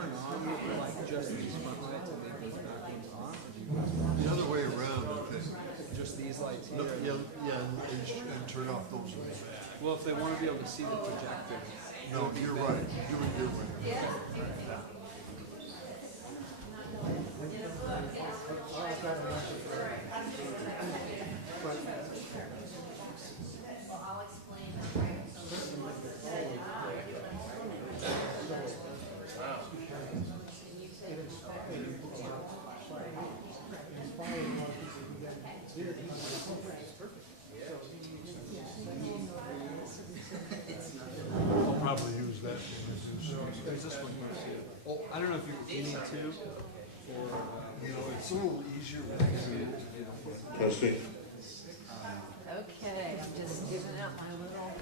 turn on like just these front lights and make these back ones on? The other way around, I think. Just these lights No, here? and turn off those ones. Well, if they want to be able to see the projector. No, you're right. Do it your way. I'll explain. I'll probably use that. There's this one here too. Oh, I don't know if you need to, or You know, it's a little easier. Testing. Okay, I'm just giving out my little.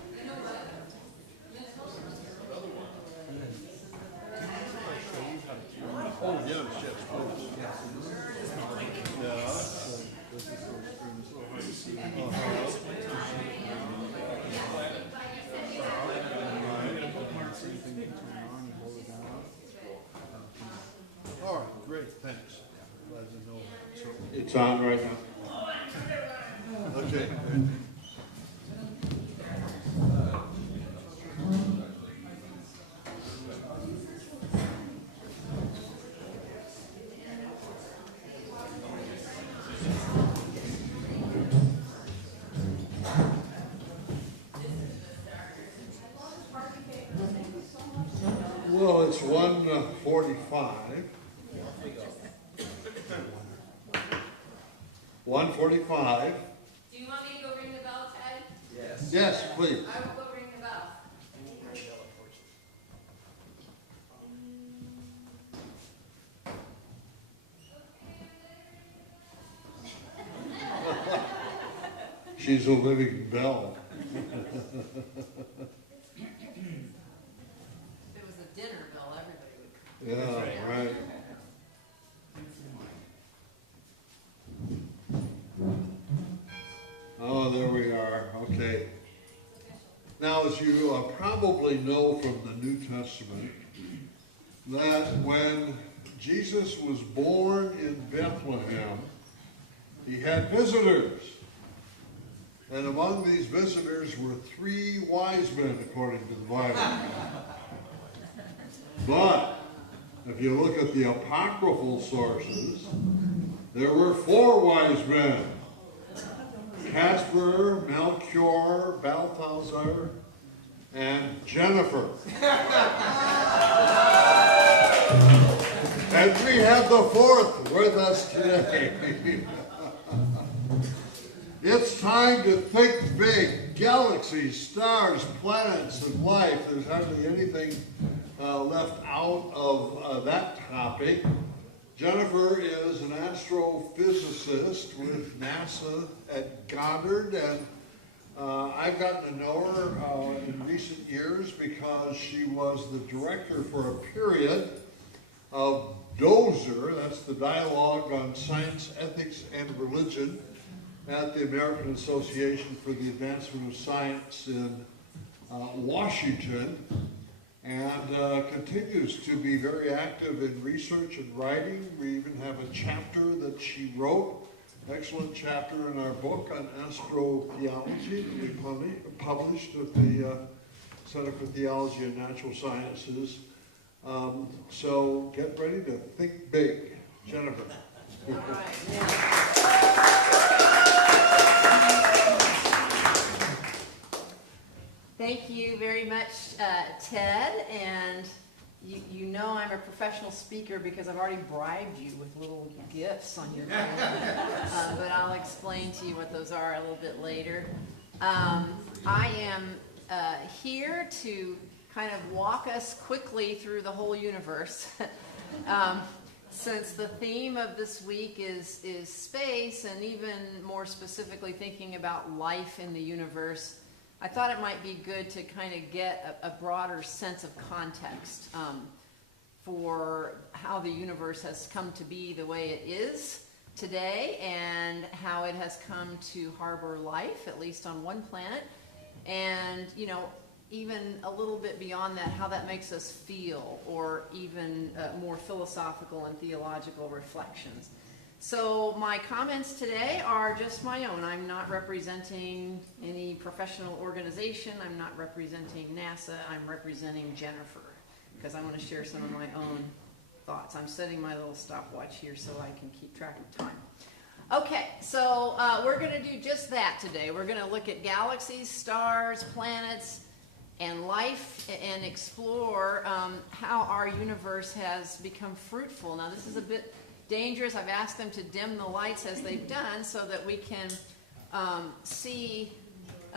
Oh, yes, yes, please. Yeah. All right, great, thanks. Glad to know. It's on right now. Okay. Well, it's 1:45. 1:45. Do you want me to go ring the bell, Ted? Yes, please. I will go ring the bell. She's a living bell. If it was a dinner bell, everybody would. Yeah, right. Oh, there we are. Okay. Now, as you probably know from the New Testament, that when Jesus was born in Bethlehem, he had visitors. And among these visitors were 3 wise men, according to the Bible. But if you look at the apocryphal sources, there were 4 wise men: Casper, Melchior, Balthazar, and Jennifer. And we have the 4th with us today. It's time to think big. Galaxies, stars, planets, and life. There's hardly anything left out of that topic. Jennifer is an astrophysicist with NASA at Goddard, and I've gotten to know her in recent years because she was the director for a period of DOZER, that's the Dialogue on Science, Ethics, and Religion, at the American Association for the Advancement of Science in Washington, and continues to be very active in research and writing. We even have a chapter that she wrote, excellent chapter in our book on astrotheology that we published at the Center for Theology and Natural Sciences. So get ready to think big. Jennifer. All right. Yeah. Thank you very much, Ted, and you know I'm a professional speaker because I've already bribed you with little gifts on your phone, but I'll explain to you what those are a little bit later. I am here to kind of walk us quickly through the whole universe. Since the theme of this week is space, and even more specifically thinking about life in the universe, I thought it might be good to kind of get a broader sense of context for how the universe has come to be the way it is today, and how it has come to harbor life, at least on one planet. And, you know, even a little bit beyond that, how that makes us feel, or even more philosophical and theological reflections. So my comments today are just my own. I'm not representing any professional organization. I'm not representing NASA. I'm representing Jennifer, because I want to share some of my own thoughts. I'm setting my little stopwatch here so I can keep track of time. Okay, so we're going to do just that today. We're going to look at galaxies, stars, planets, and life, and explore how our universe has become fruitful. Now, this is a bit dangerous. I've asked them to dim the lights as they've done so that we can see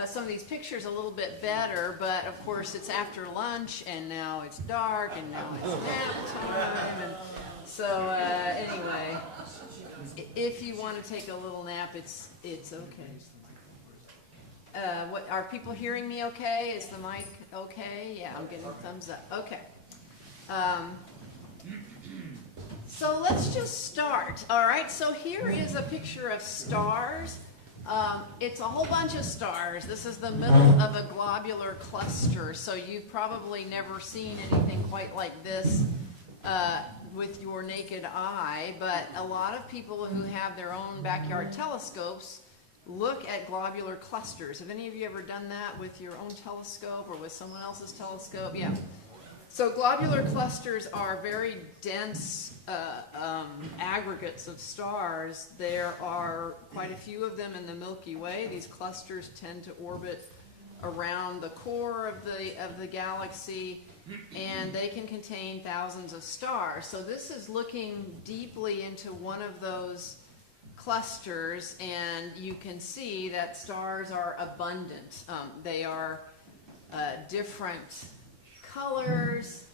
some of these pictures a little bit better, but of course it's after lunch and now it's dark and now it's nap time, and so anyway, if you want to take a little nap, it's okay. What, are people hearing me okay? Is the mic okay? Yeah, I'm getting a thumbs up. Okay. So let's just start, all right? So here is a picture of stars. It's a whole bunch of stars. This is the middle of a globular cluster, so you've probably never seen anything quite like this with your naked eye, but a lot of people who have their own backyard telescopes look at globular clusters. Have any of you ever done that with your own telescope or with someone else's telescope? Yeah. So globular clusters are very dense aggregates of stars. There are quite a few of them in the Milky Way. These clusters tend to orbit around the core of the galaxy, and they can contain thousands of stars. So this is looking deeply into one of those clusters, and you can see that stars are abundant. They are different colors.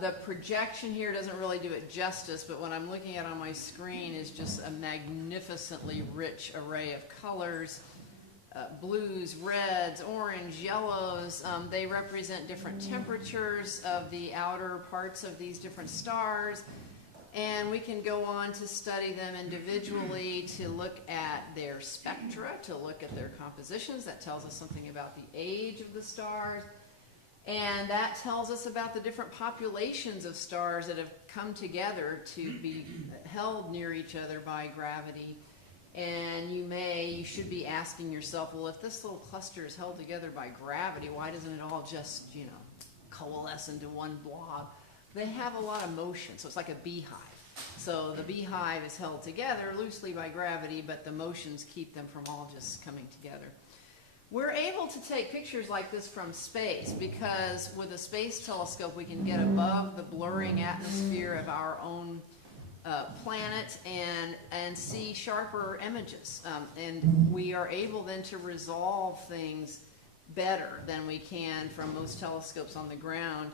The projection here doesn't really do it justice, but what I'm looking at on my screen is just a magnificently rich array of colors. Blues, reds, orange, yellows. They represent different temperatures of the outer parts of these different stars. And we can go on to study them individually, to look at their spectra, to look at their compositions. That tells us something about the age of the stars. And that tells us about the different populations of stars that have come together to be held near each other by gravity. And you should be asking yourself, well, if this little cluster is held together by gravity, why doesn't it all just, coalesce into one blob? They have a lot of motion, so it's like a beehive. So the beehive is held together loosely by gravity, but the motions keep them from all just coming together. We're able to take pictures like this from space because with a space telescope we can get above the blurring atmosphere of our own planet and see sharper images. And we are able then to resolve things better than we can from most telescopes on the ground.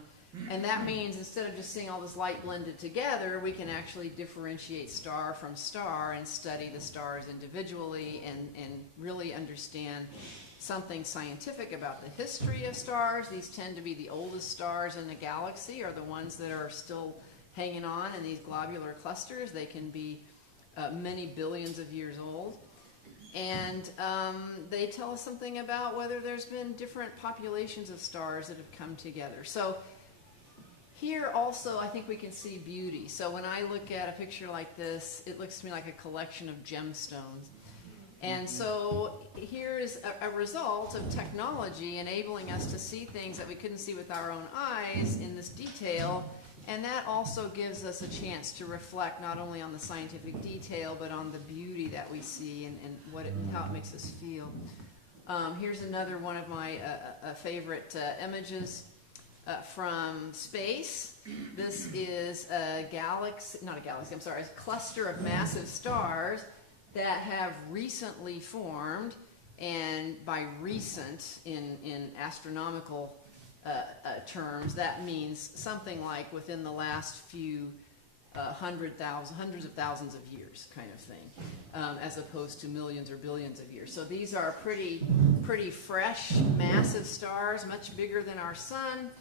And that means instead of just seeing all this light blended together, we can actually differentiate star from star and study the stars individually and really understand something scientific about the history of stars. These tend to be the oldest stars in the galaxy, are the ones that are still hanging on in these globular clusters. They can be many billions of years old. And they tell us something about whether there's been different populations of stars that have come together. So here also I think we can see beauty. So when I look at a picture like this, it looks to me like a collection of gemstones. And so here is a result of technology enabling us to see things that we couldn't see with our own eyes in this detail. And that also gives us a chance to reflect not only on the scientific detail, but on the beauty that we see and how it makes us feel. Here's another one of my favorite images from space. This is a cluster of massive stars that have recently formed, and by recent in astronomical terms, that means something like within the last few hundreds of thousands of years kind of thing, as opposed to millions or billions of years. So these are pretty fresh, massive stars, much bigger than our sun.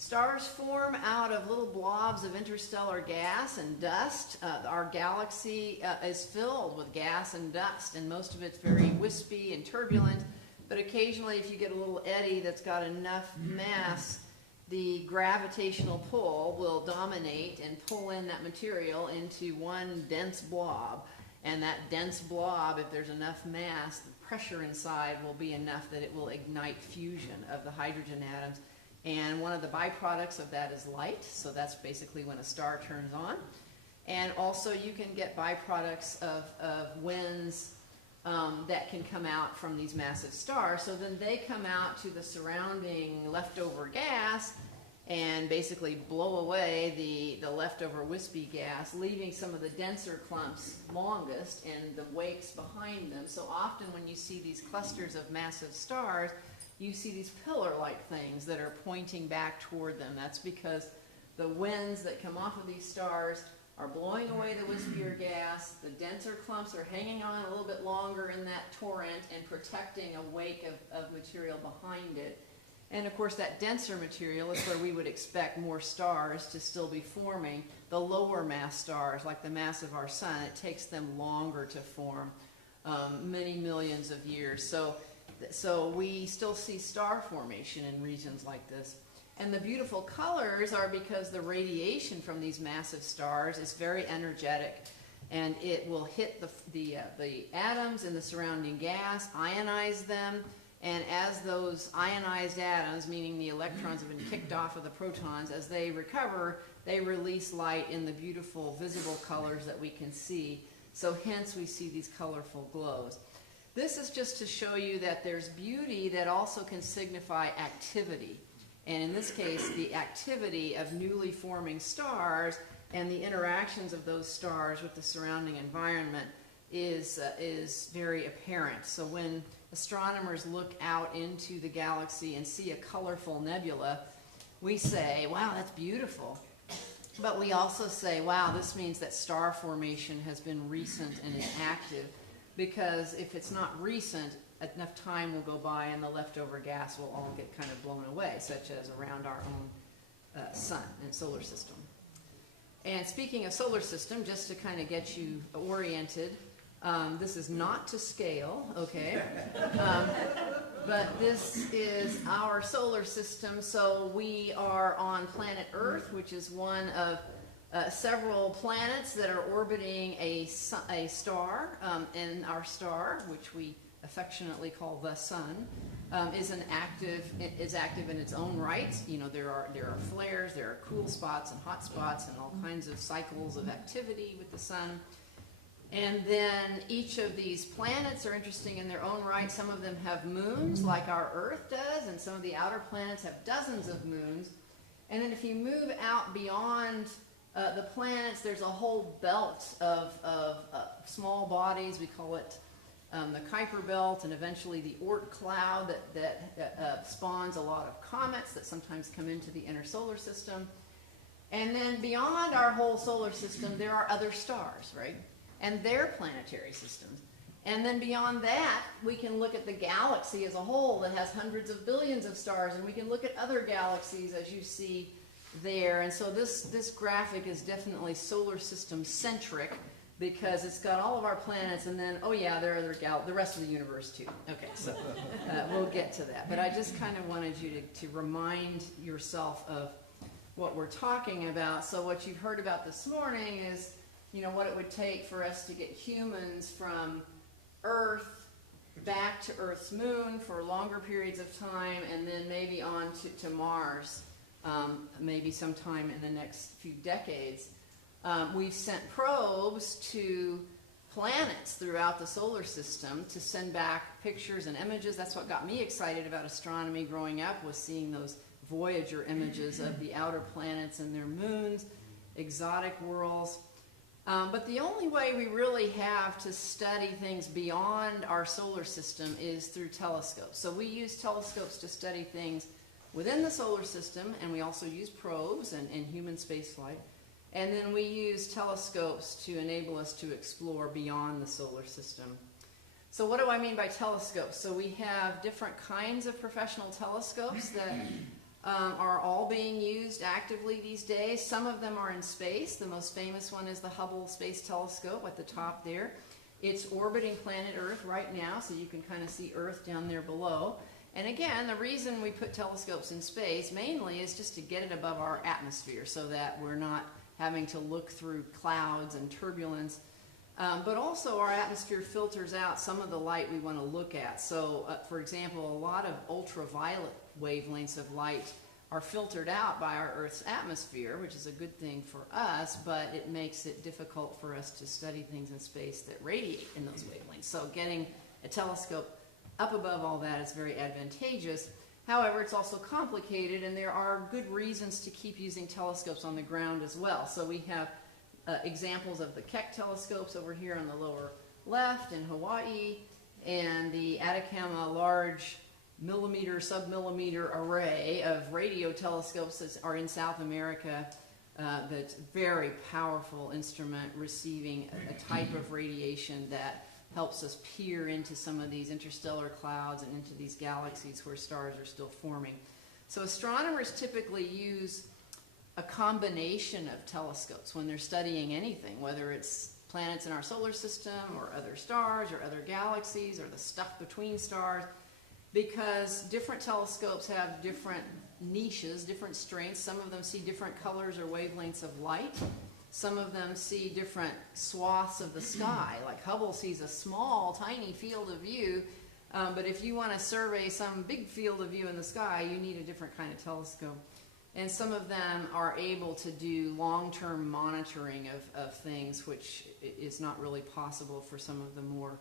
Stars form out of little blobs of interstellar gas and dust. Our galaxy is filled with gas and dust, and most of it's very wispy and turbulent. but occasionally if you get a little eddy that's got enough mass, the gravitational pull will dominate and pull in that material into one dense blob. And that dense blob, if there's enough mass, the pressure inside will be enough that it will ignite fusion of the hydrogen atoms. And one of the byproducts of that is light, so that's basically when a star turns on. And also you can get byproducts of winds that can come out from these massive stars. So then they come out to the surrounding leftover gas and basically blow away the leftover wispy gas, leaving some of the denser clumps longest and the wakes behind them. So often when you see these clusters of massive stars, you see these pillar-like things that are pointing back toward them. That's because the winds that come off of these stars are blowing away the wispier gas. The denser clumps are hanging on a little bit longer in that torrent and protecting a wake of material behind it. And of course that denser material is where we would expect more stars to still be forming. The lower mass stars, like the mass of our sun, it takes them longer to form, many millions of years. So we still see star formation in regions like this. And the beautiful colors are because the radiation from these massive stars is very energetic, and it will hit the atoms in the surrounding gas, ionize them, and as those ionized atoms, meaning the electrons have been kicked off of the protons, as they recover, they release light in the beautiful visible colors that we can see. So hence we see these colorful glows. This is just to show you that there's beauty that also can signify activity. And in this case, the activity of newly forming stars and the interactions of those stars with the surrounding environment is very apparent. So when astronomers look out into the galaxy and see a colorful nebula, we say, wow, that's beautiful. But we also say, wow, this means that star formation has been recent and is active, because if it's not recent, enough time will go by and the leftover gas will all get kind of blown away, such as around our own sun and solar system. And speaking of solar system, just to kind of get you oriented, this is not to scale, okay? But this is our solar system. So we are on planet Earth, which is one of several planets that are orbiting a star. And our star, which we affectionately call the sun, is active in its own right. You know, there are flares, there are cool spots and hot spots, and all kinds of cycles of activity with the sun. And then each of these planets are interesting in their own right. Some of them have moons, like our Earth does, and some of the outer planets have dozens of moons. And then if you move out beyond the planets, there's a whole belt of small bodies. We call it the Kuiper belt, and eventually the Oort cloud that spawns a lot of comets that sometimes come into the inner solar system. And then beyond our whole solar system, there are other stars, right? And their planetary systems. And then beyond that, we can look at the galaxy as a whole that has hundreds of billions of stars, and we can look at other galaxies as you see there. And so this graphic is definitely solar system centric, because it's got all of our planets, and then, oh yeah, there are the rest of the universe too. Okay, so we'll get to that. But I just kind of wanted you to remind yourself of what we're talking about. So what you've heard about this morning is, you know, what it would take for us to get humans from Earth back to Earth's moon for longer periods of time, and then maybe on to Mars, maybe sometime in the next few decades. We've sent probes to planets throughout the solar system to send back pictures and images. That's what got me excited about astronomy growing up, was seeing those Voyager images of the outer planets and their moons, exotic worlds. But the only way we really have to study things beyond our solar system is through telescopes. So we use telescopes to study things within the solar system, and we also use probes and human spaceflight. And then we use telescopes to enable us to explore beyond the solar system. So what do I mean by telescopes? So we have different kinds of professional telescopes that are all being used actively these days. Some of them are in space. The most famous one is the Hubble Space Telescope at the top there. It's orbiting planet Earth right now, so you can kind of see Earth down there below. And again, the reason we put telescopes in space mainly is just to get it above our atmosphere so that we're not having to look through clouds and turbulence. But also our atmosphere filters out some of the light we want to look at. So, for example, a lot of ultraviolet wavelengths of light are filtered out by our Earth's atmosphere, which is a good thing for us, but it makes it difficult for us to study things in space that radiate in those wavelengths. So getting a telescope up above all that is very advantageous. However, it's also complicated, and there are good reasons to keep using telescopes on the ground as well. So we have examples of the Keck telescopes over here on the lower left in Hawaii, and the Atacama Large Millimeter, Submillimeter Array of radio telescopes that are in South America. That's a very powerful instrument receiving a type of radiation that helps us peer into some of these interstellar clouds and into these galaxies where stars are still forming. So astronomers typically use a combination of telescopes when they're studying anything, whether it's planets in our solar system or other stars or other galaxies or the stuff between stars, because different telescopes have different niches, different strengths. Some of them see different colors or wavelengths of light. Some of them see different swaths of the sky. Like Hubble sees a small, tiny field of view, but if you want to survey some big field of view in the sky, you need a different kind of telescope. And some of them are able to do long-term monitoring of things, which is not really possible for some of the more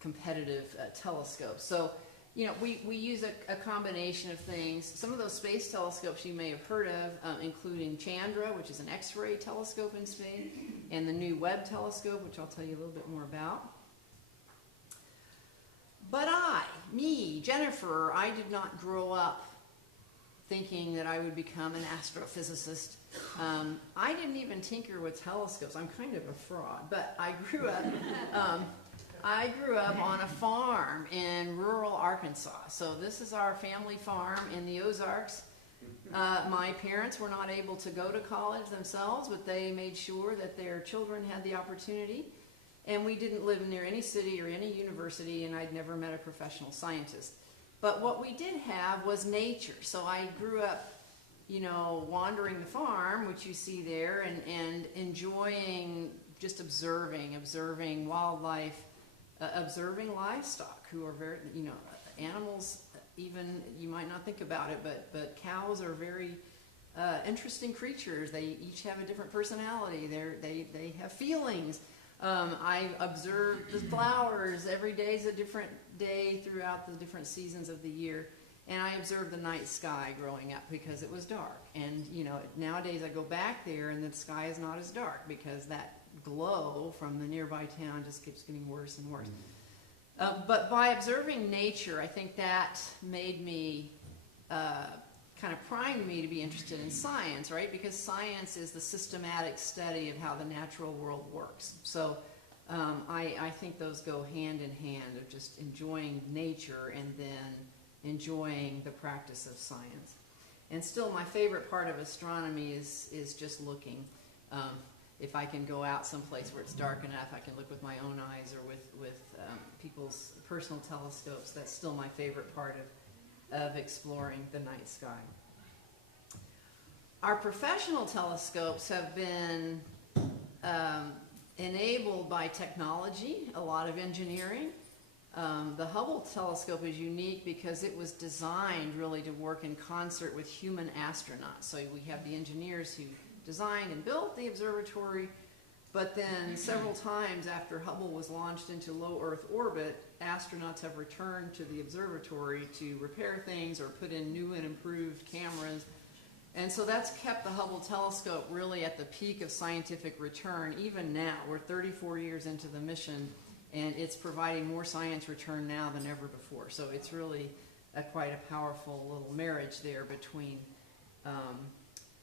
competitive telescopes. So, you know, we use a combination of things. Some of those space telescopes you may have heard of, including Chandra, which is an X-ray telescope in space, and the new Webb telescope, which I'll tell you a little bit more about. But Jennifer, I did not grow up thinking that I would become an astrophysicist. I didn't even tinker with telescopes. I'm kind of a fraud, but I grew up on a farm in rural Arkansas. So this is our family farm in the Ozarks. My parents were not able to go to college themselves, but they made sure that their children had the opportunity. And we didn't live near any city or any university, and I'd never met a professional scientist. But what we did have was nature. So I grew up, you know, wandering the farm, which you see there, and enjoying just observing wildlife, observing livestock, who are very, you know, animals, even, you might not think about it, but cows are very interesting creatures. They each have a different personality. They have feelings. I observed the flowers. Every day is a different day throughout the different seasons of the year. And I observed the night sky growing up because it was dark. And, you know, nowadays I go back there and the sky is not as dark because that glow from the nearby town just keeps getting worse and worse. But by observing nature, I think that made me, kind of primed me to be interested in science, right? Because science is the systematic study of how the natural world works. So I think those go hand in hand, of just enjoying nature and then enjoying the practice of science. And still my favorite part of astronomy is just looking. If I can go out someplace where it's dark enough, I can look with my own eyes or with people's personal telescopes. That's still my favorite part of exploring the night sky. Our professional telescopes have been enabled by technology, a lot of engineering. The Hubble telescope is unique because it was designed really to work in concert with human astronauts. So we have the engineers who designed and built the observatory, but then several times after Hubble was launched into low Earth orbit, astronauts have returned to the observatory to repair things or put in new and improved cameras. And so that's kept the Hubble telescope really at the peak of scientific return. Even now, we're 34 years into the mission, and it's providing more science return now than ever before. So it's really quite a powerful little marriage there between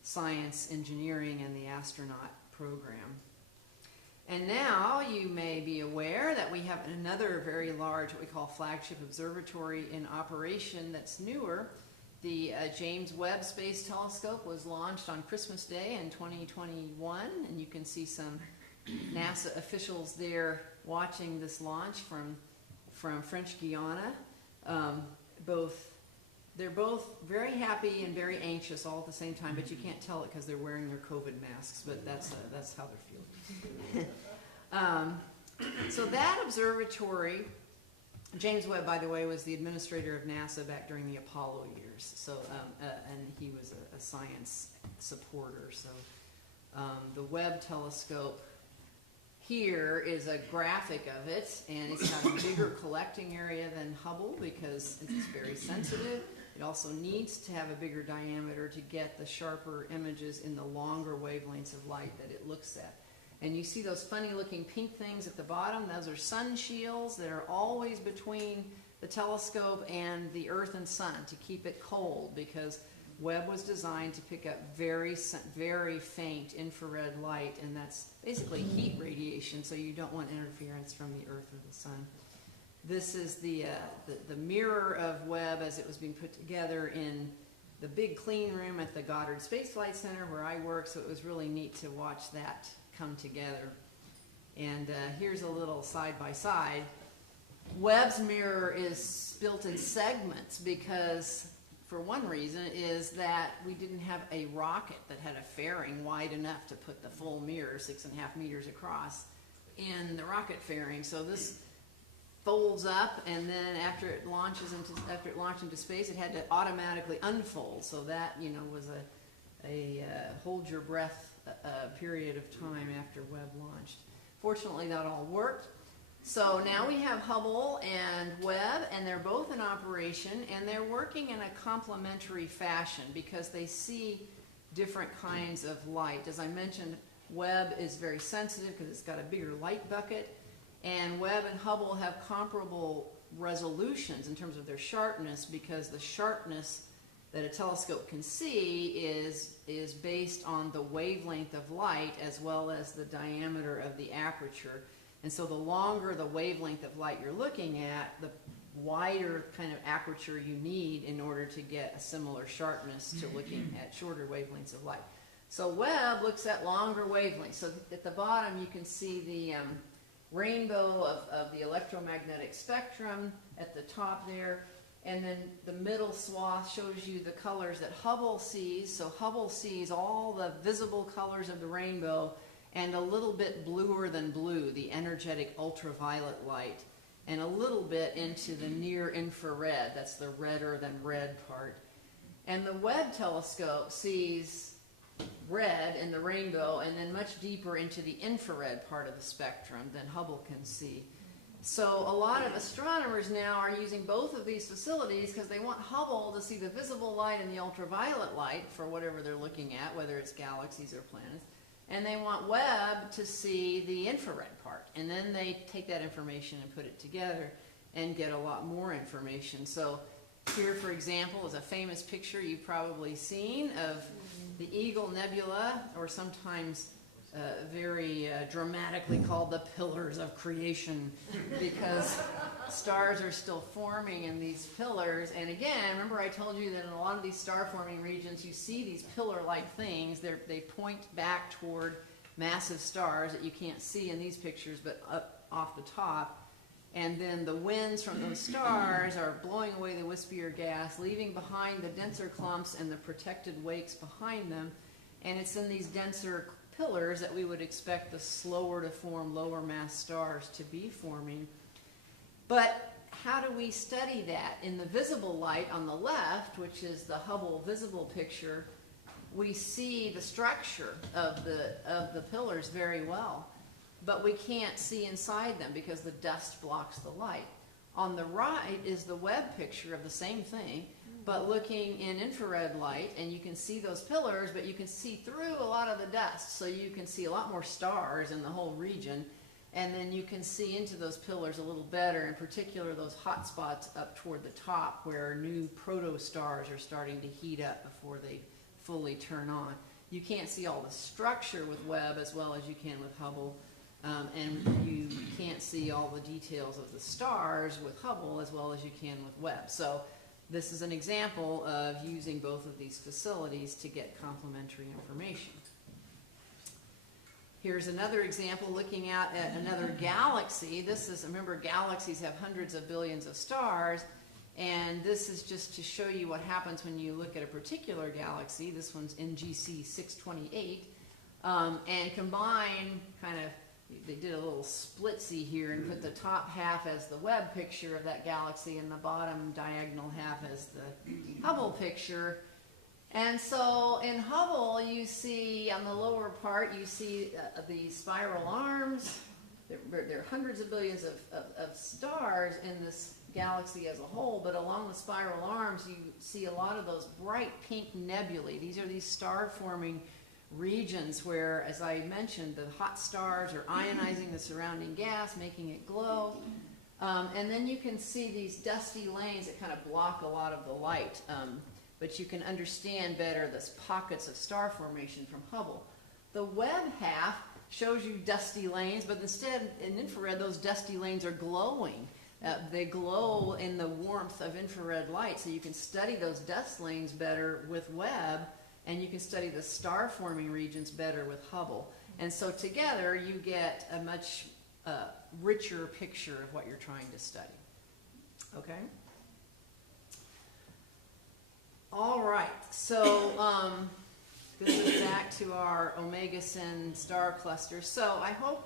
science, engineering, and the astronaut program. And now you may be aware that we have another very large, what we call flagship observatory in operation that's newer. The James Webb Space Telescope was launched on Christmas Day in 2021, and you can see some NASA officials there watching this launch from French Guiana. They're both very happy and very anxious all at the same time, but you can't tell it because they're wearing their COVID masks, but that's how they're feeling. So that observatory, James Webb, by the way, was the administrator of NASA back during the Apollo years, so, and he was a science supporter. So the Webb telescope here is a graphic of it, and it's got a bigger collecting area than Hubble because it's very sensitive. It also needs to have a bigger diameter to get the sharper images in the longer wavelengths of light that it looks at. And you see those funny looking pink things at the bottom? Those are sun shields that are always between the telescope and the Earth and sun to keep it cold, because Webb was designed to pick up very faint infrared light, and that's basically heat radiation, so you don't want interference from the Earth or the sun. This is the mirror of Webb as it was being put together in the big clean room at the Goddard Space Flight Center where I work, so it was really neat to watch that come together. And here's a little side-by-side. Webb's mirror is built in segments because, for one reason, is that we didn't have a rocket that had a fairing wide enough to put the full mirror, 6.5 meters across, in the rocket fairing. So this folds up, and then after it launched into space, it had to automatically unfold. So that, you know, was a hold your breath period of time after Webb launched. Fortunately, that all worked. So now we have Hubble and Webb, and they're both in operation, and they're working in a complementary fashion because they see different kinds of light. As I mentioned, Webb is very sensitive because it's got a bigger light bucket, and Webb and Hubble have comparable resolutions in terms of their sharpness, because the sharpness that a telescope can see is based on the wavelength of light as well as the diameter of the aperture. And so the longer the wavelength of light you're looking at, the wider kind of aperture you need in order to get a similar sharpness to looking at shorter wavelengths of light. So Webb looks at longer wavelengths. So at the bottom you can see the rainbow of the electromagnetic spectrum at the top there. And then the middle swath shows you the colors that Hubble sees. So Hubble sees all the visible colors of the rainbow and a little bit bluer than blue, the energetic ultraviolet light, and a little bit into the near infrared, that's the redder than red part. And the Webb telescope sees red in the rainbow and then much deeper into the infrared part of the spectrum than Hubble can see. So a lot of astronomers now are using both of these facilities because they want Hubble to see the visible light and the ultraviolet light for whatever they're looking at, whether it's galaxies or planets. And they want Webb to see the infrared part. And then they take that information and put it together and get a lot more information. So here, for example, is a famous picture you've probably seen of the Eagle Nebula, or sometimes very dramatically called the pillars of creation, because stars are still forming in these pillars. And again, remember I told you that in a lot of these star forming regions you see these pillar-like things. They point back toward massive stars that you can't see in these pictures but up off the top. And then the winds from those stars are blowing away the wispier gas, leaving behind the denser clumps and the protected wakes behind them. And it's in these denser pillars that we would expect the slower to form lower mass stars to be forming. But how do we study that? In the visible light on the left, which is the Hubble visible picture, we see the structure of the pillars very well, but we can't see inside them because the dust blocks the light. On the right is the Webb picture of the same thing, but looking in infrared light, and you can see those pillars, but you can see through a lot of the dust, so you can see a lot more stars in the whole region, and then you can see into those pillars a little better, in particular those hot spots up toward the top where new protostars are starting to heat up before they fully turn on. You can't see all the structure with Webb as well as you can with Hubble, and you can't see all the details of the stars with Hubble as well as you can with Webb. So this is an example of using both of these facilities to get complementary information. Here's another example looking out at another galaxy. This is, remember, galaxies have hundreds of billions of stars, and this is just to show you what happens when you look at a particular galaxy. This one's NGC 628, and combine kind of, they did a little splitsy here and put the top half as the Webb picture of that galaxy and the bottom diagonal half as the Hubble picture. And so in Hubble, you see on the lower part, you see the spiral arms. There are hundreds of billions of stars in this galaxy as a whole, but along the spiral arms, you see a lot of those bright pink nebulae. These are these star-forming regions where, as I mentioned, the hot stars are ionizing the surrounding gas, making it glow. And then you can see these dusty lanes that kind of block a lot of the light. But you can understand better this pockets of star formation from Hubble. The Webb half shows you dusty lanes, but instead, in infrared, those dusty lanes are glowing. They glow in the warmth of infrared light, so you can study those dust lanes better with Webb, and you can study the star-forming regions better with Hubble. And so together, you get a much richer picture of what you're trying to study. Okay? All right, so this is back to our Omega Cyn star cluster. So I hope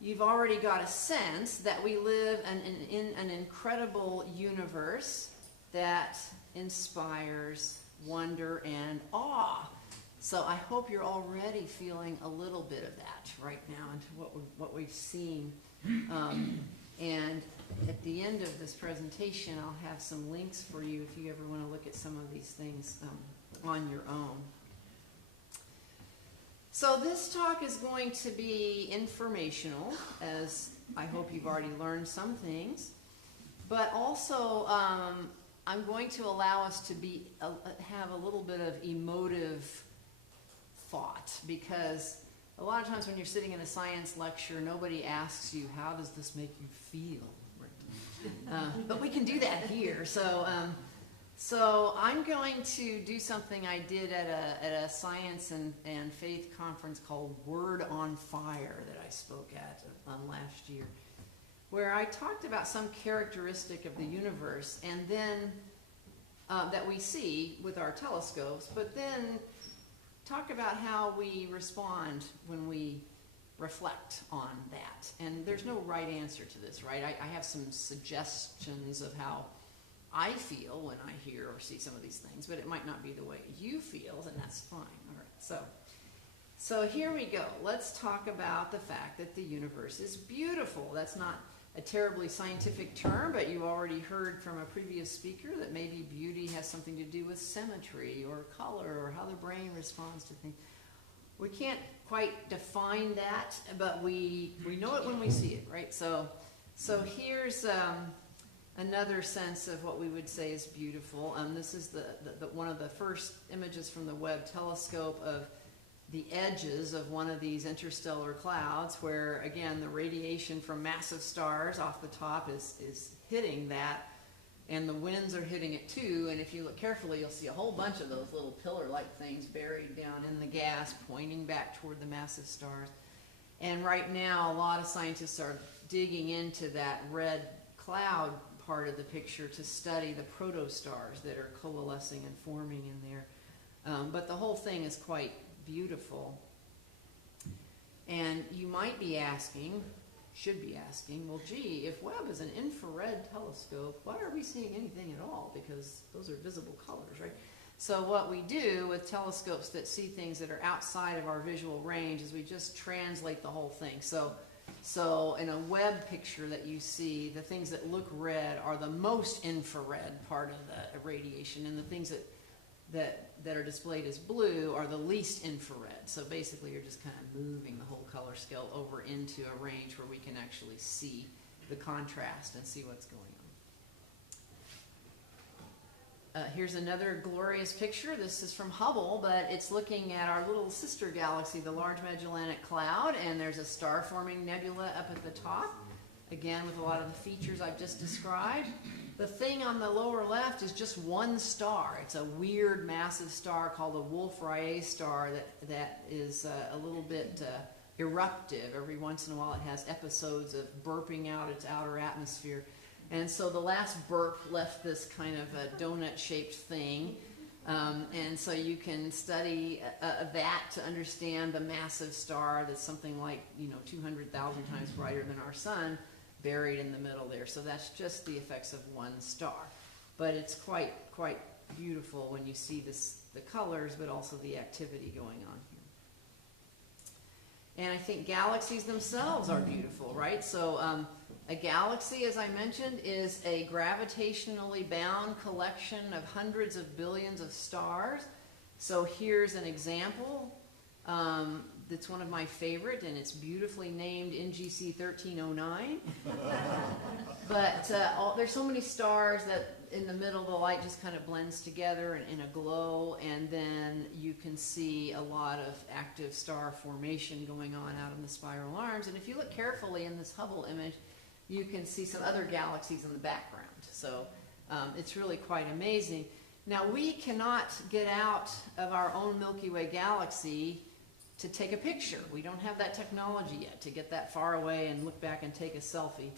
you've already got a sense that we live in an incredible universe that inspires wonder and awe. So I hope you're already feeling a little bit of that right now into what we've seen. And at the end of this presentation, I'll have some links for you if you ever want to look at some of these things on your own. So this talk is going to be informational, as I hope you've already learned some things, but also I'm going to allow us to have a little bit of emotive thought, because a lot of times when you're sitting in a science lecture, nobody asks you, how does this make you feel? But we can do that here. So I'm going to do something I did at a science and faith conference called Word on Fire that I spoke at last year, where I talked about some characteristic of the universe and then that we see with our telescopes, but then talk about how we respond when we reflect on that. And there's no right answer to this, right? I have some suggestions of how I feel when I hear or see some of these things, but it might not be the way you feel, and that's fine. All right, so here we go. Let's talk about the fact that the universe is beautiful. That's not a terribly scientific term, but you already heard from a previous speaker that maybe beauty has something to do with symmetry or color or how the brain responds to things. We can't quite define that, but we know it when we see it, right? So here's another sense of what we would say is beautiful. This is the one of the first images from the Webb telescope of the edges of one of these interstellar clouds, where again the radiation from massive stars off the top is hitting that, and the winds are hitting it too. And if you look carefully, you'll see a whole bunch of those little pillar-like things buried down in the gas, pointing back toward the massive stars. And right now, a lot of scientists are digging into that red cloud part of the picture to study the protostars that are coalescing and forming in there. But the whole thing is quite beautiful. And you might be asking, should be asking, well, gee, if Webb is an infrared telescope, why are we seeing anything at all? Because those are visible colors, right? So what we do with telescopes that see things that are outside of our visual range is we just translate the whole thing. So in a Webb picture that you see, the things that look red are the most infrared part of the radiation, and the things that are displayed as blue are the least infrared. So basically you're just kind of moving the whole color scale over into a range where we can actually see the contrast and see what's going on. Here's another glorious picture. This is from Hubble, but it's looking at our little sister galaxy, the Large Magellanic Cloud, and there's a star-forming nebula up at the top, again with a lot of the features I've just described. The thing on the lower left is just one star. It's a weird, massive star called the Wolf-Rayet star that is a little bit eruptive. Every once in a while it has episodes of burping out its outer atmosphere. And so the last burp left this kind of a donut-shaped thing. And so you can study that to understand the massive star that's something like, 200,000 times brighter than our sun, buried in the middle there. So that's just the effects of one star. But it's quite beautiful when you see the colors, but also the activity going on here. And I think galaxies themselves are beautiful, right? So a galaxy, as I mentioned, is a gravitationally bound collection of hundreds of billions of stars. So here's an example that's one of my favorite, and it's beautifully named NGC 1309. But there's so many stars that in the middle the light just kind of blends together in a glow, and then you can see a lot of active star formation going on out in the spiral arms. And if you look carefully in this Hubble image, you can see some other galaxies in the background. So it's really quite amazing. Now, we cannot get out of our own Milky Way galaxy to take a picture. We don't have that technology yet to get that far away and look back and take a selfie.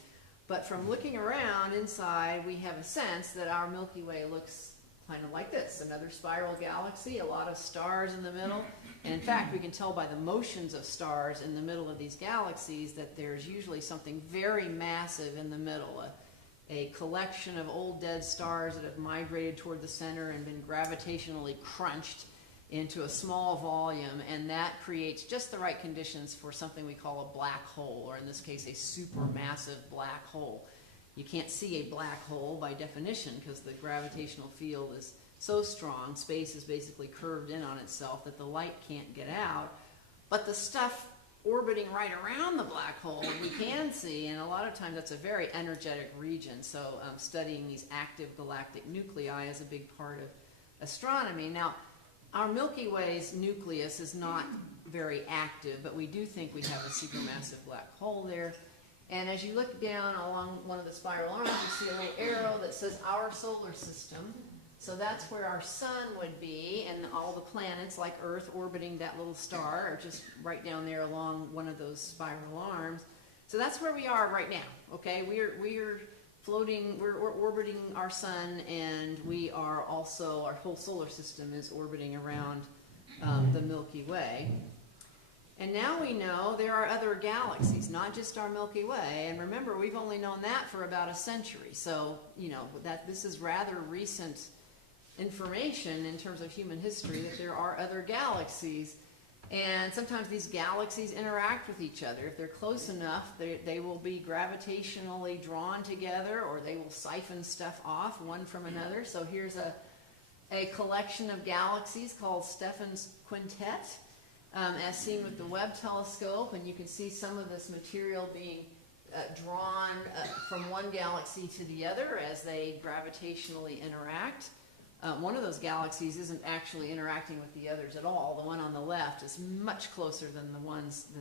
But from looking around inside, we have a sense that our Milky Way looks kind of like this. Another spiral galaxy, a lot of stars in the middle. And in fact, we can tell by the motions of stars in the middle of these galaxies that there's usually something very massive in the middle, a collection of old dead stars that have migrated toward the center and been gravitationally crunched into a small volume, and that creates just the right conditions for something we call a black hole, or in this case a supermassive black hole. You can't see a black hole by definition because the gravitational field is so strong, space is basically curved in on itself that the light can't get out. But the stuff orbiting right around the black hole we can see, and a lot of times that's a very energetic region. So studying these active galactic nuclei is a big part of astronomy. Now, our Milky Way's nucleus is not very active, but we do think we have a supermassive black hole there. And as you look down along one of the spiral arms, you see a little arrow that says our solar system. So that's where our sun would be, and all the planets like Earth orbiting that little star are just right down there along one of those spiral arms. So that's where we are right now, okay? We're floating, we're orbiting our sun, and we are also, our whole solar system is orbiting around the Milky Way. And now we know there are other galaxies, not just our Milky Way. And remember, we've only known that for about a century. So, that this is rather recent information in terms of human history, that there are other galaxies. And sometimes these galaxies interact with each other. If they're close enough, they will be gravitationally drawn together, or they will siphon stuff off one from another. So here's a collection of galaxies called Stephan's Quintet, as seen with the Webb telescope. And you can see some of this material being drawn from one galaxy to the other as they gravitationally interact. One of those galaxies isn't actually interacting with the others at all. The one on the left is much closer than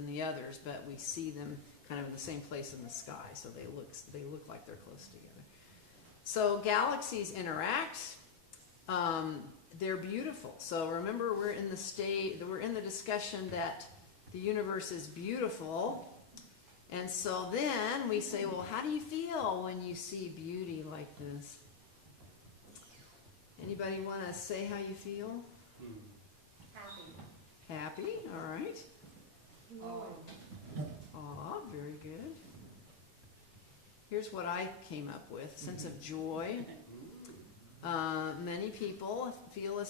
the others, but we see them kind of in the same place in the sky, so they look like they're close together. So galaxies interact. They're beautiful. So remember, we're in the discussion that the universe is beautiful, and so then we say, well, how do you feel when you see beauty like this? Anybody want to say how you feel? Happy. Happy, all right. Aw, very good. Here's what I came up with. Sense of joy. Many people feel a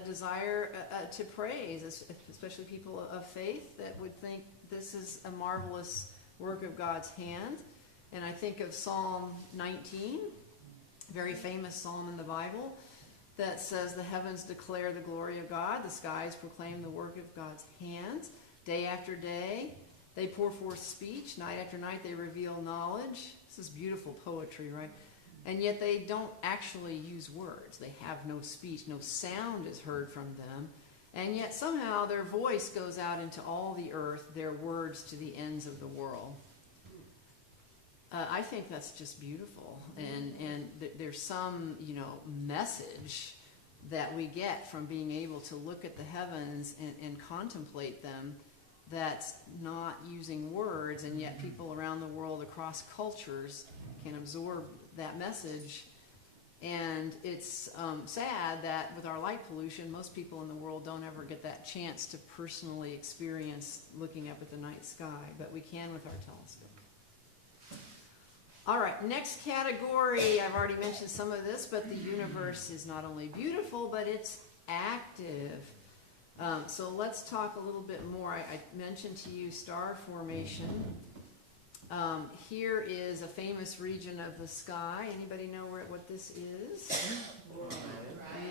desire to praise, especially people of faith that would think this is a marvelous work of God's hand. And I think of Psalm 19, very famous psalm in the Bible, that says, the heavens declare the glory of God, the skies proclaim the work of God's hands. Day after day, they pour forth speech. Night after night, they reveal knowledge. This is beautiful poetry, right? And yet they don't actually use words. They have no speech, no sound is heard from them. And yet somehow their voice goes out into all the earth, their words to the ends of the world. I think that's just beautiful, and there's some, you know, message that we get from being able to look at the heavens and contemplate them that's not using words, and yet people around the world across cultures can absorb that message. And it's sad that with our light pollution, most people in the world don't ever get that chance to personally experience looking up at the night sky, but we can with our telescope. All right, next category, I've already mentioned some of this, but the universe is not only beautiful, but it's active. So let's talk a little bit more. I mentioned to you star formation. Here is a famous region of the sky. Anybody know what this is?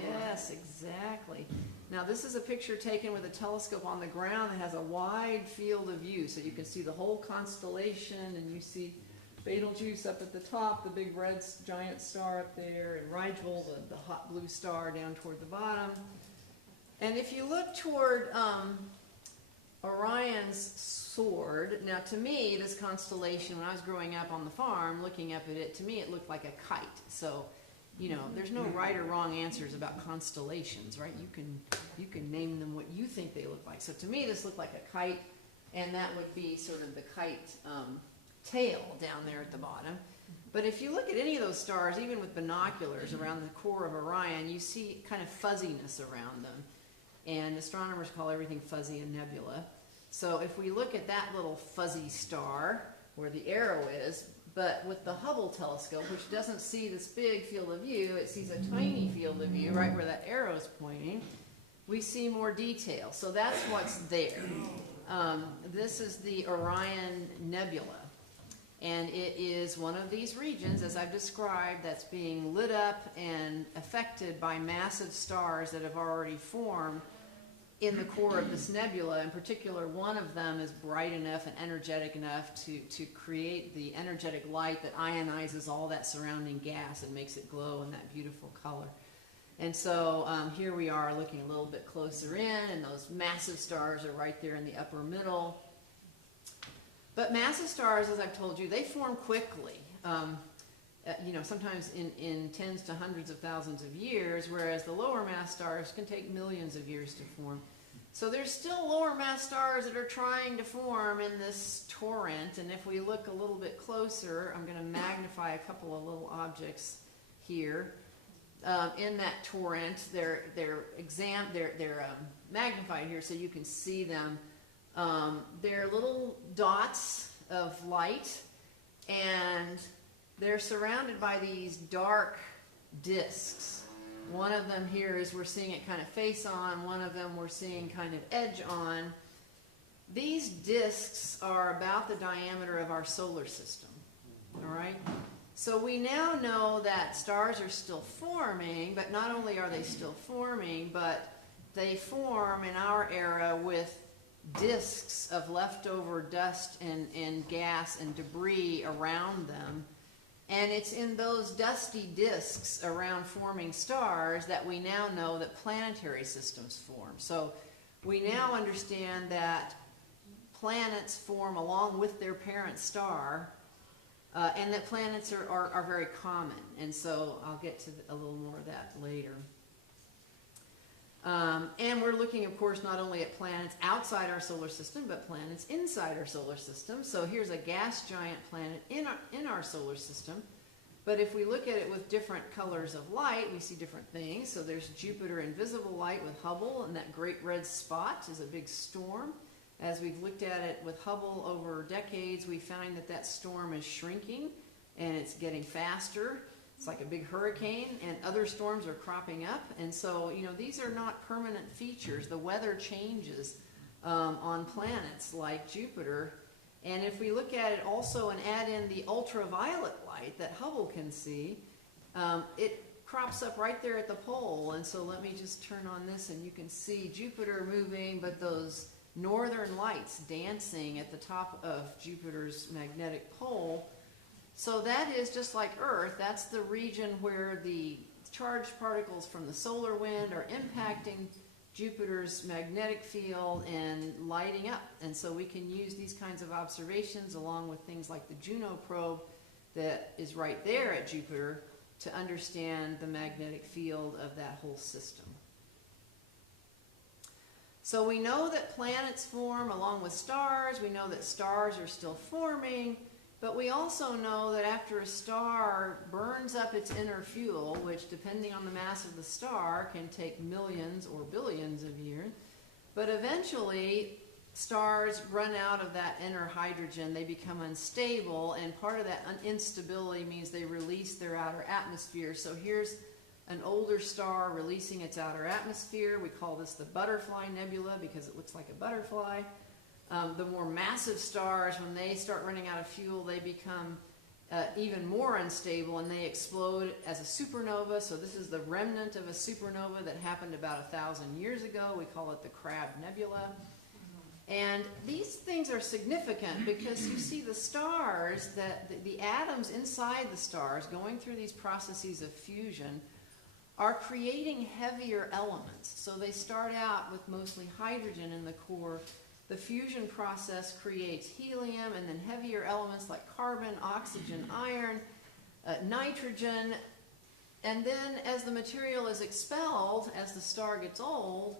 Yes, exactly. Now this is a picture taken with a telescope on the ground that has a wide field of view, so you can see the whole constellation, and you see Betelgeuse up at the top, the big red giant star up there, and Rigel, the hot blue star down toward the bottom. And if you look toward Orion's sword, now to me, this constellation, when I was growing up on the farm, looking up at it, to me it looked like a kite. So, you know, there's no right or wrong answers about constellations, right? You can name them what you think they look like. So to me, this looked like a kite, and that would be sort of the kite tail down there at the bottom. But if you look at any of those stars, even with binoculars around the core of Orion, you see kind of fuzziness around them. And astronomers call everything fuzzy and nebula. So if we look at that little fuzzy star where the arrow is, but with the Hubble telescope, which doesn't see this big field of view, it sees a tiny field of view right where that arrow is pointing, we see more detail. So that's what's there. This is the Orion Nebula. And it is one of these regions, as I've described, that's being lit up and affected by massive stars that have already formed in the core of this nebula. In particular, one of them is bright enough and energetic enough to create the energetic light that ionizes all that surrounding gas and makes it glow in that beautiful color. And so here we are looking a little bit closer in, and those massive stars are right there in the upper middle. But massive stars, as I've told you, they form quickly, you know, sometimes in tens to hundreds of thousands of years, whereas the lower mass stars can take millions of years to form. So there's still lower mass stars that are trying to form in this torrent, and if we look a little bit closer, I'm going to magnify a couple of little objects here. In that torrent, they're magnified here so you can see them. They're little dots of light, and they're surrounded by these dark disks. One of them here is we're seeing it kind of face on, one of them we're seeing kind of edge on. These disks are about the diameter of our solar system, all right? So we now know that stars are still forming, but not only are they still forming, but they form in our era with disks of leftover dust and gas and debris around them. And it's in those dusty disks around forming stars that we now know that planetary systems form. So we now understand that planets form along with their parent star, and that planets are very common. And so I'll get to a little more of that later. And we're looking, of course, not only at planets outside our solar system, but planets inside our solar system. So here's a gas giant planet in our solar system. But if we look at it with different colors of light, we see different things. So there's Jupiter in visible light with Hubble, and that great red spot is a big storm. As we've looked at it with Hubble over decades, we find that that storm is shrinking, and it's getting faster. It's like a big hurricane, and other storms are cropping up. And so, you know, these are not permanent features. The weather changes on planets like Jupiter. And if we look at it also and add in the ultraviolet light that Hubble can see, it crops up right there at the pole. And so let me just turn on this, and you can see Jupiter moving, but those northern lights dancing at the top of Jupiter's magnetic pole. So that is just like Earth. That's the region where the charged particles from the solar wind are impacting Jupiter's magnetic field and lighting up. And so we can use these kinds of observations along with things like the Juno probe that is right there at Jupiter to understand the magnetic field of that whole system. So we know that planets form along with stars. We know that stars are still forming. But we also know that after a star burns up its inner fuel, which depending on the mass of the star can take millions or billions of years, but eventually stars run out of that inner hydrogen, they become unstable, and part of that instability means they release their outer atmosphere. So here's an older star releasing its outer atmosphere. We call this the butterfly nebula because it looks like a butterfly. The more massive stars, when they start running out of fuel, they become even more unstable and they explode as a supernova. So this is the remnant of a supernova that happened about 1,000 years ago. We call it the Crab Nebula. And these things are significant because you see the stars, that the atoms inside the stars going through these processes of fusion are creating heavier elements. So they start out with mostly hydrogen in the core. The fusion process creates helium and then heavier elements like carbon, oxygen, iron, nitrogen. And then as the material is expelled, as the star gets old,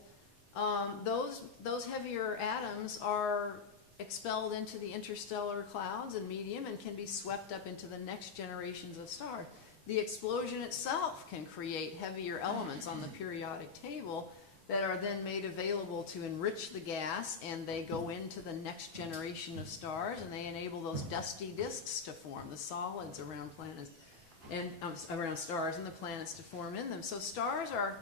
those heavier atoms are expelled into the interstellar clouds and medium and can be swept up into the next generations of stars. The explosion itself can create heavier elements on the periodic table that are then made available to enrich the gas, and they go into the next generation of stars, and they enable those dusty disks to form, the solids around planets and around stars and the planets to form in them. So stars are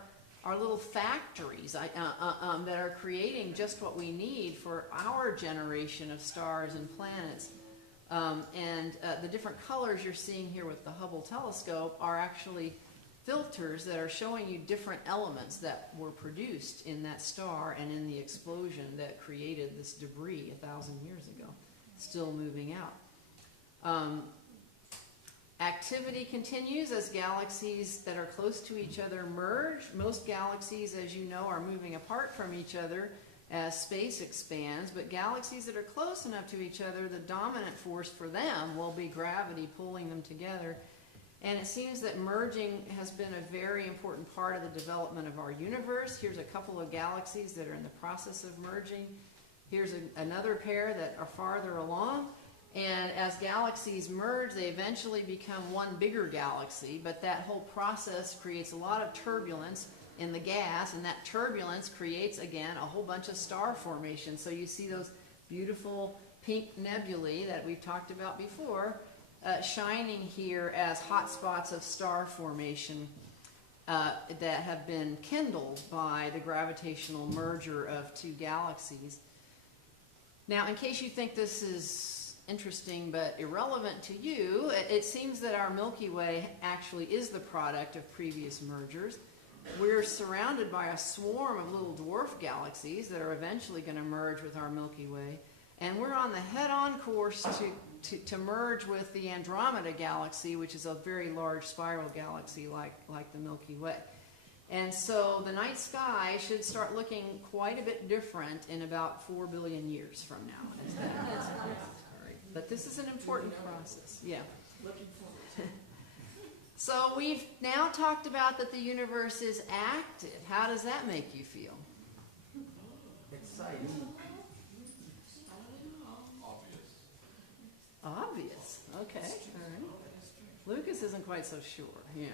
little factories that are creating just what we need for our generation of stars and planets. The different colors you're seeing here with the Hubble telescope are actually filters that are showing you different elements that were produced in that star and in the explosion that created this debris 1,000 years ago, still moving out. Activity continues as galaxies that are close to each other merge. Most galaxies, as you know, are moving apart from each other as space expands, but galaxies that are close enough to each other, the dominant force for them will be gravity pulling them together. And it seems that merging has been a very important part of the development of our universe. Here's a couple of galaxies that are in the process of merging. Here's another pair that are farther along. And as galaxies merge, they eventually become one bigger galaxy, but that whole process creates a lot of turbulence in the gas, and that turbulence creates, again, a whole bunch of star formation. So you see those beautiful pink nebulae that we've talked about before, shining here as hot spots of star formation that have been kindled by the gravitational merger of two galaxies. Now, in case you think this is interesting but irrelevant to you, it seems that our Milky Way actually is the product of previous mergers. We're surrounded by a swarm of little dwarf galaxies that are eventually going to merge with our Milky Way, and we're on the head-on course to merge with the Andromeda galaxy, which is a very large spiral galaxy like the Milky Way. And so the night sky should start looking quite a bit different in about 4 billion years from now. But this is an important process. Yeah. Looking forward. So we've now talked about that the universe is active. How does that make you feel? Exciting. Obvious. Okay. All right. Lucas isn't quite so sure. Yeah.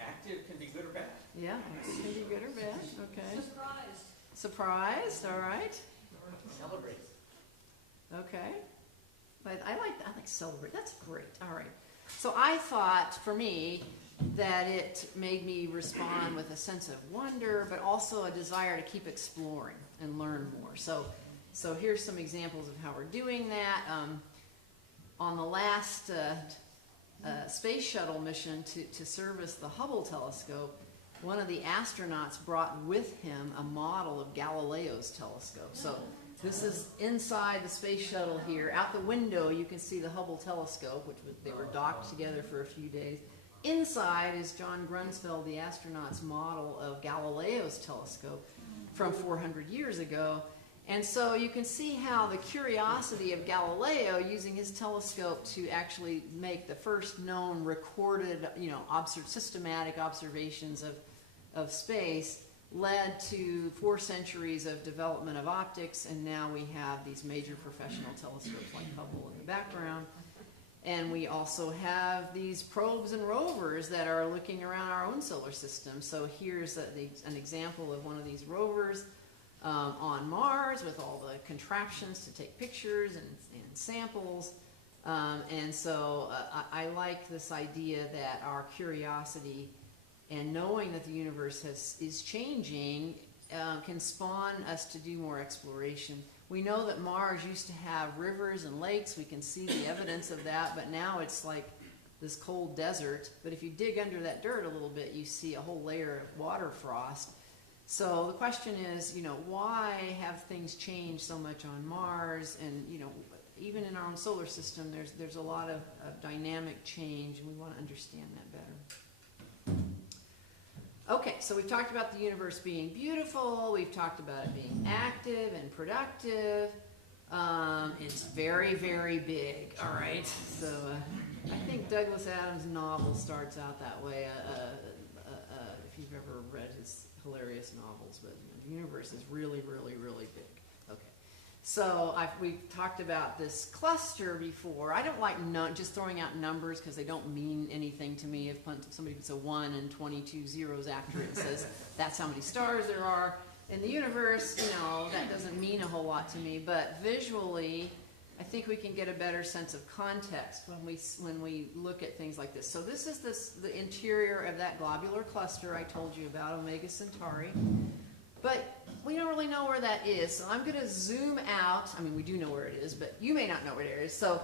Active can be good or bad. Yeah. It can be good or bad. Okay. Surprised. Surprised. All right. Celebrate. Okay. But I like celebrate. That's great. All right. So I thought, for me, that it made me respond with a sense of wonder, but also a desire to keep exploring and learn more. So here's some examples of how we're doing that. On the last space shuttle mission to service the Hubble telescope, one of the astronauts brought with him a model of Galileo's telescope. So this is inside the space shuttle here. Out the window, you can see the Hubble telescope, which they were docked together for a few days. Inside is John Grunsfeld, the astronaut's model of Galileo's telescope from 400 years ago. And so you can see how the curiosity of Galileo using his telescope to actually make the first known recorded, systematic observations of space led to 4 centuries of development of optics, and now we have these major professional telescopes like Hubble in the background. And we also have these probes and rovers that are looking around our own solar system. So here's an example of one of these rovers on Mars with all the contraptions to take pictures and samples. And so I like this idea that our curiosity and knowing that the universe is changing can spawn us to do more exploration. We know that Mars used to have rivers and lakes. We can see the evidence of that, but now it's like this cold desert. But if you dig under that dirt a little bit, you see a whole layer of water frost. So the question is, why have things changed so much on Mars? And, even in our own solar system, there's a lot of dynamic change, and we want to understand that better. Okay, so we've talked about the universe being beautiful. We've talked about it being active and productive. It's very, very big, all right? So I think Douglas Adams' novel starts out that way, if you've ever read his hilarious novels. But the universe is really, really, really big. Okay, so we've talked about this cluster before. I don't like just throwing out numbers because they don't mean anything to me. If somebody puts a 1 and 22 zeros after it and says that's how many stars there are in the universe, that doesn't mean a whole lot to me. But visually, I think we can get a better sense of context when we look at things like this. So this is the interior of that globular cluster I told you about, Omega Centauri. But we don't really know where that is. So I'm going to zoom out. I mean, we do know where it is, but you may not know where it is. So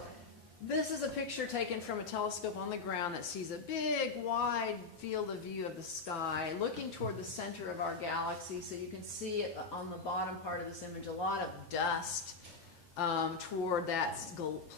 this is a picture taken from a telescope on the ground that sees a big, wide field of view of the sky, looking toward the center of our galaxy. So you can see it on the bottom part of this image, a lot of dust toward that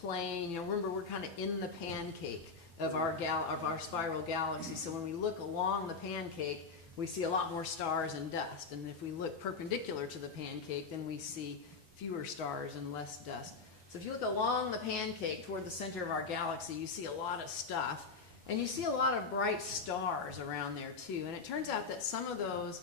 plane. Remember, we're kind of in the pancake of our spiral galaxy. So when we look along the pancake, we see a lot more stars and dust. And if we look perpendicular to the pancake, then we see fewer stars and less dust. So if you look along the pancake toward the center of our galaxy, you see a lot of stuff. And you see a lot of bright stars around there too. And it turns out that some of those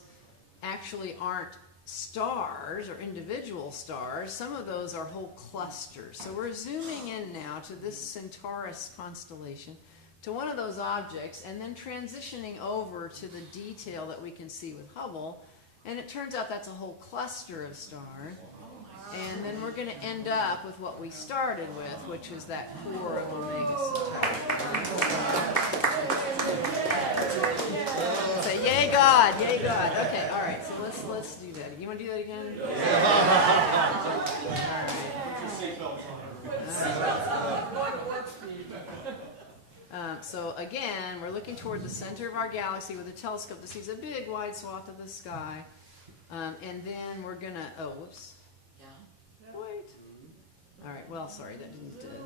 actually aren't stars or individual stars. Some of those are whole clusters. So we're zooming in now to this Centaurus constellation, to one of those objects, and then transitioning over to the detail that we can see with Hubble. And it turns out that's a whole cluster of stars. And then we're going to end up with what we started with, which was that core of Omega Centauri. Say, yay God, yay God. Okay, all right, so let's do that. You want to do that again? So again, we're looking toward the center of our galaxy with a telescope that sees a big wide swath of the sky. And then we're going to, whoops. Wait. All right, well, sorry, that didn't...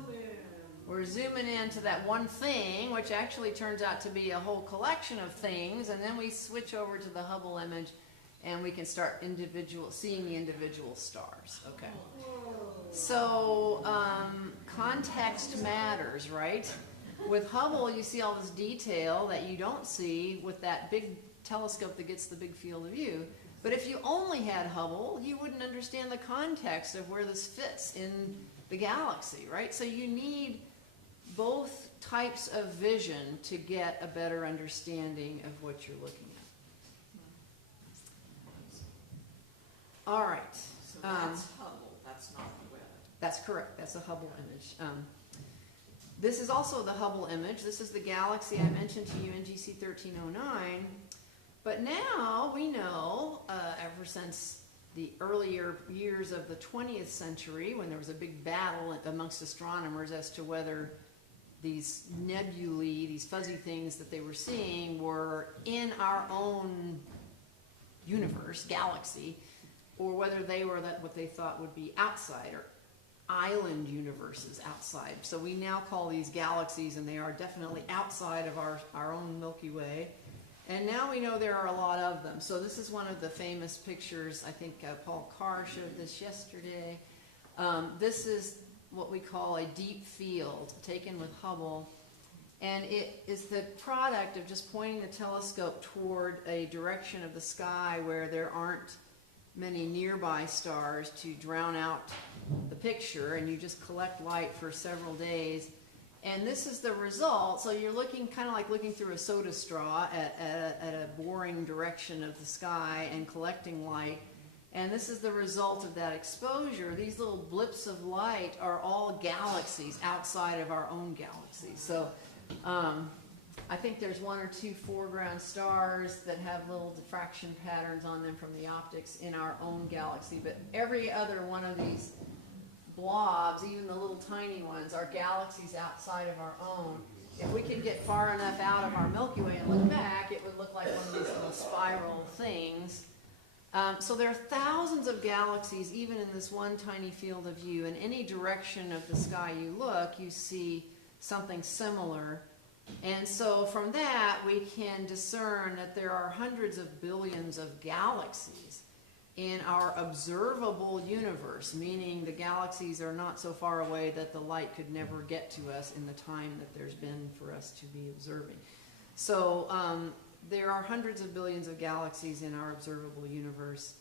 we're zooming into that one thing, which actually turns out to be a whole collection of things, and then we switch over to the Hubble image, and we can start seeing the individual stars. Okay. So, context matters, right? With Hubble, you see all this detail that you don't see with that big telescope that gets the big field of view. But if you only had Hubble, you wouldn't understand the context of where this fits in the galaxy, right? So you need both types of vision to get a better understanding of what you're looking at. All right. So that's Hubble, that's not the Webb. That's correct. That's a Hubble image. This is also the Hubble image. This is the galaxy I mentioned to you, NGC 1309. But now we know, ever since the earlier years of the 20th century, when there was a big battle amongst astronomers as to whether these nebulae, these fuzzy things that they were seeing, were in our own universe, galaxy, or whether they were what they thought would be outside, or island universes outside. So we now call these galaxies, and they are definitely outside of our own Milky Way. And now we know there are a lot of them. So this is one of the famous pictures. I think Paul Carr showed this yesterday. This is what we call a deep field taken with Hubble. And it is the product of just pointing the telescope toward a direction of the sky where there aren't many nearby stars to drown out the picture, and you just collect light for several days. And this is the result. So you're looking kind of like looking through a soda straw at a boring direction of the sky and collecting light. And this is the result of that exposure. These little blips of light are all galaxies outside of our own galaxy. So I think there's one or two foreground stars that have little diffraction patterns on them from the optics in our own galaxy. But every other one of these blobs, even the little tiny ones, are galaxies outside of our own. If we could get far enough out of our Milky Way and look back, it would look like one of these little spiral things. So there are thousands of galaxies even in this one tiny field of view. In any direction of the sky you look, you see something similar. And so from that, we can discern that there are hundreds of billions of galaxies in our observable universe, meaning the galaxies are not so far away that the light could never get to us in the time that there's been for us to be observing. So there are hundreds of billions of galaxies in our observable universe,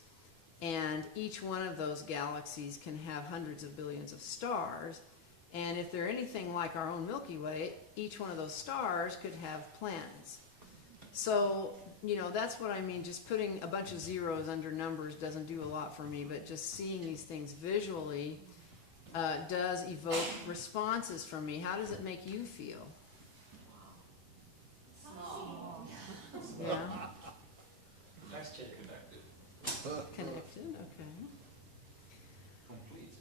and each one of those galaxies can have hundreds of billions of stars. And if they're anything like our own Milky Way, each one of those stars could have planets. So, you know, that's what I mean. Just putting a bunch of zeros under numbers doesn't do a lot for me, but just seeing these things visually does evoke responses from me. How does it make you feel? Small. Yeah? Nice check. Connected. Connected, okay. Complete.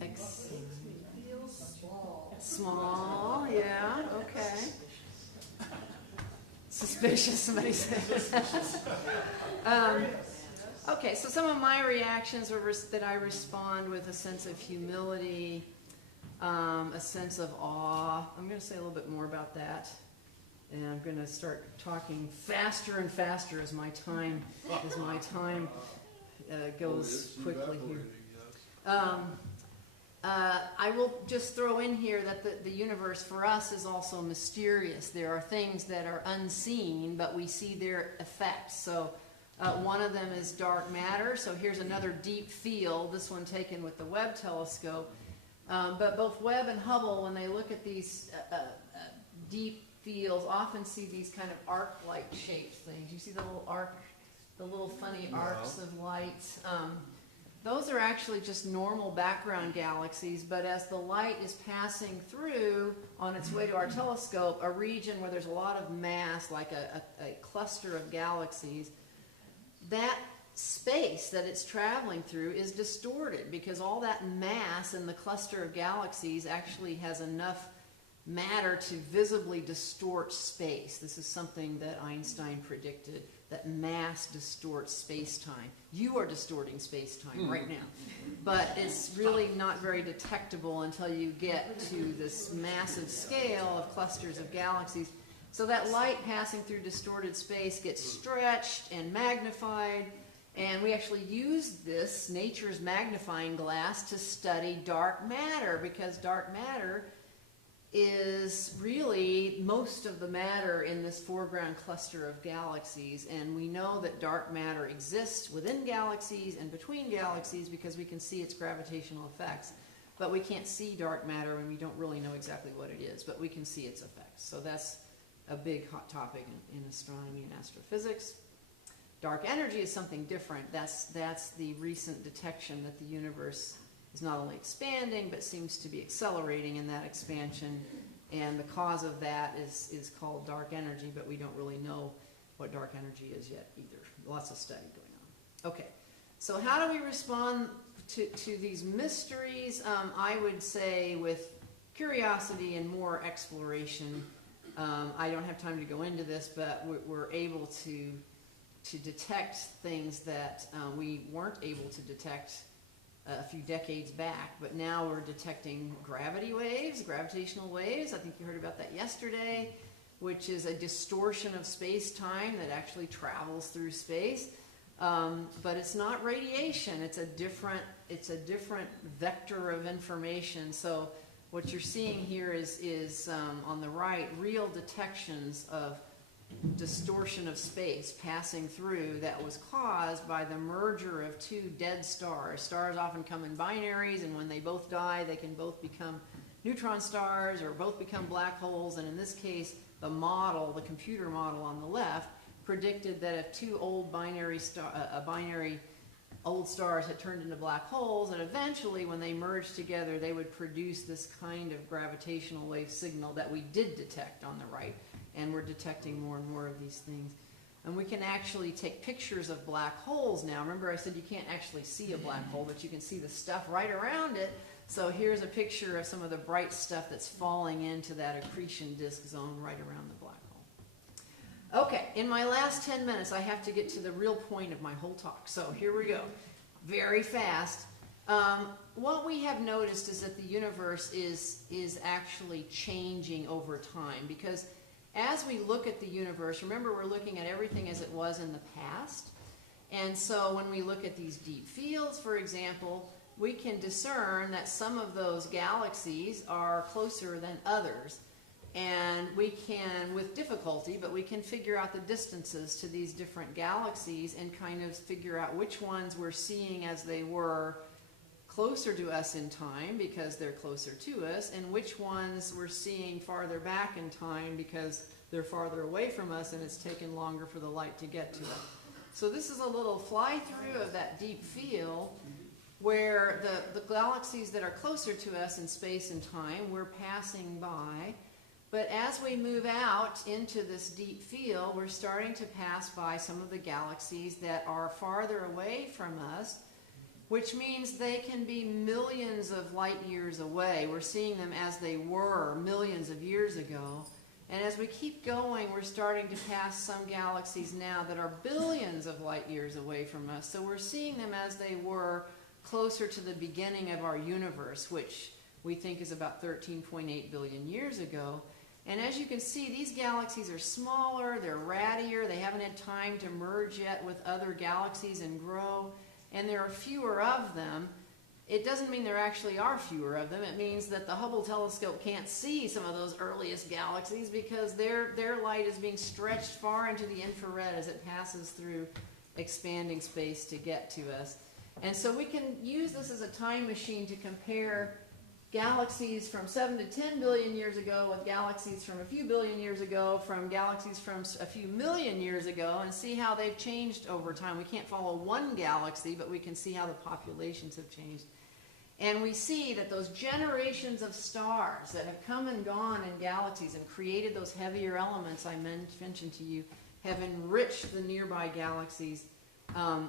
Exciting. Feels Small. small, yeah, okay. Suspicious, somebody said. Okay, so some of my reactions are that I respond with a sense of humility, a sense of awe. I'm going to say a little bit more about that. And I'm going to start talking faster and faster as my time goes quickly here. I will just throw in here that the universe for us is also mysterious. There are things that are unseen, but we see their effects. So one of them is dark matter. So here's another deep field, this one taken with the Webb telescope. But both Webb and Hubble, when they look at these deep fields, often see these kind of arc-like shaped things. You see the little arc, the little funny arcs of light. Those are actually just normal background galaxies, but as the light is passing through on its way to our telescope, a region where there's a lot of mass, like a cluster of galaxies, that space that it's traveling through is distorted because all that mass in the cluster of galaxies actually has enough matter to visibly distort space. This is something that Einstein predicted, that mass distorts space-time. You are distorting space-time right now. But it's really not very detectable until you get to this massive scale of clusters of galaxies. So that light passing through distorted space gets stretched and magnified, and we actually use this, nature's magnifying glass, to study dark matter, because dark matter is really most of the matter in this foreground cluster of galaxies, and we know that dark matter exists within galaxies and between galaxies because we can see its gravitational effects, but we can't see dark matter when we don't really know exactly what it is, but we can see its effects. So that's a big hot topic in astronomy and astrophysics. Dark energy is something different. That's the recent detection that the universe is not only expanding, but seems to be accelerating in that expansion. And the cause of that is called dark energy, but we don't really know what dark energy is yet either. Lots of study going on. Okay, so how do we respond to these mysteries? I would say with curiosity and more exploration. I don't have time to go into this, but we're able to detect things that we weren't able to detect a few decades back, but now we're detecting gravity waves, gravitational waves. I think you heard about that yesterday. which is a distortion of space-time that actually travels through space. But it's not radiation. It's a different vector of information. So what you're seeing here is on the right, real detections of distortion of space passing through that was caused by the merger of two dead stars. Stars often come in binaries, and when they both die, they can both become neutron stars or both become black holes. And in this case, the model, the computer model on the left, predicted that if two old binary old stars had turned into black holes, and eventually when they merged together, they would produce this kind of gravitational wave signal that we did detect on the right. And we're detecting more and more of these things. And we can actually take pictures of black holes now. Remember I said you can't actually see a black hole, but you can see the stuff right around it. So here's a picture of some of the bright stuff that's falling into that accretion disk zone right around the black hole. Okay, in my last 10 minutes, I have to get to the real point of my whole talk. So here we go, very fast. What we have noticed is that the universe is actually changing over time, because as we look at the universe, remember we're looking at everything as it was in the past. And so when we look at these deep fields, for example, we can discern that some of those galaxies are closer than others. And we can, with difficulty, but we can figure out the distances to these different galaxies and kind of figure out which ones we're seeing as they were closer to us in time because they're closer to us, and which ones we're seeing farther back in time because they're farther away from us and it's taken longer for the light to get to us. So this is a little fly-through of that deep field where the galaxies that are closer to us in space and time, we're passing by. But as we move out into this deep field, we're starting to pass by some of the galaxies that are farther away from us, which means they can be millions of light years away. We're seeing them as they were millions of years ago. And as we keep going, we're starting to pass some galaxies now that are billions of light years away from us. So we're seeing them as they were closer to the beginning of our universe, which we think is about 13.8 billion years ago. And as you can see, these galaxies are smaller, they're rattier, they haven't had time to merge yet with other galaxies and grow. And there are fewer of them. It doesn't mean there actually are fewer of them. It means that the Hubble telescope can't see some of those earliest galaxies because their light is being stretched far into the infrared as it passes through expanding space to get to us. And so we can use this as a time machine to compare galaxies from 7 to 10 billion years ago with galaxies from a few billion years ago, from galaxies from a few million years ago, and see how they've changed over time. We can't follow one galaxy, but we can see how the populations have changed. And we see that those generations of stars that have come and gone in galaxies and created those heavier elements I mentioned to you have enriched the nearby galaxies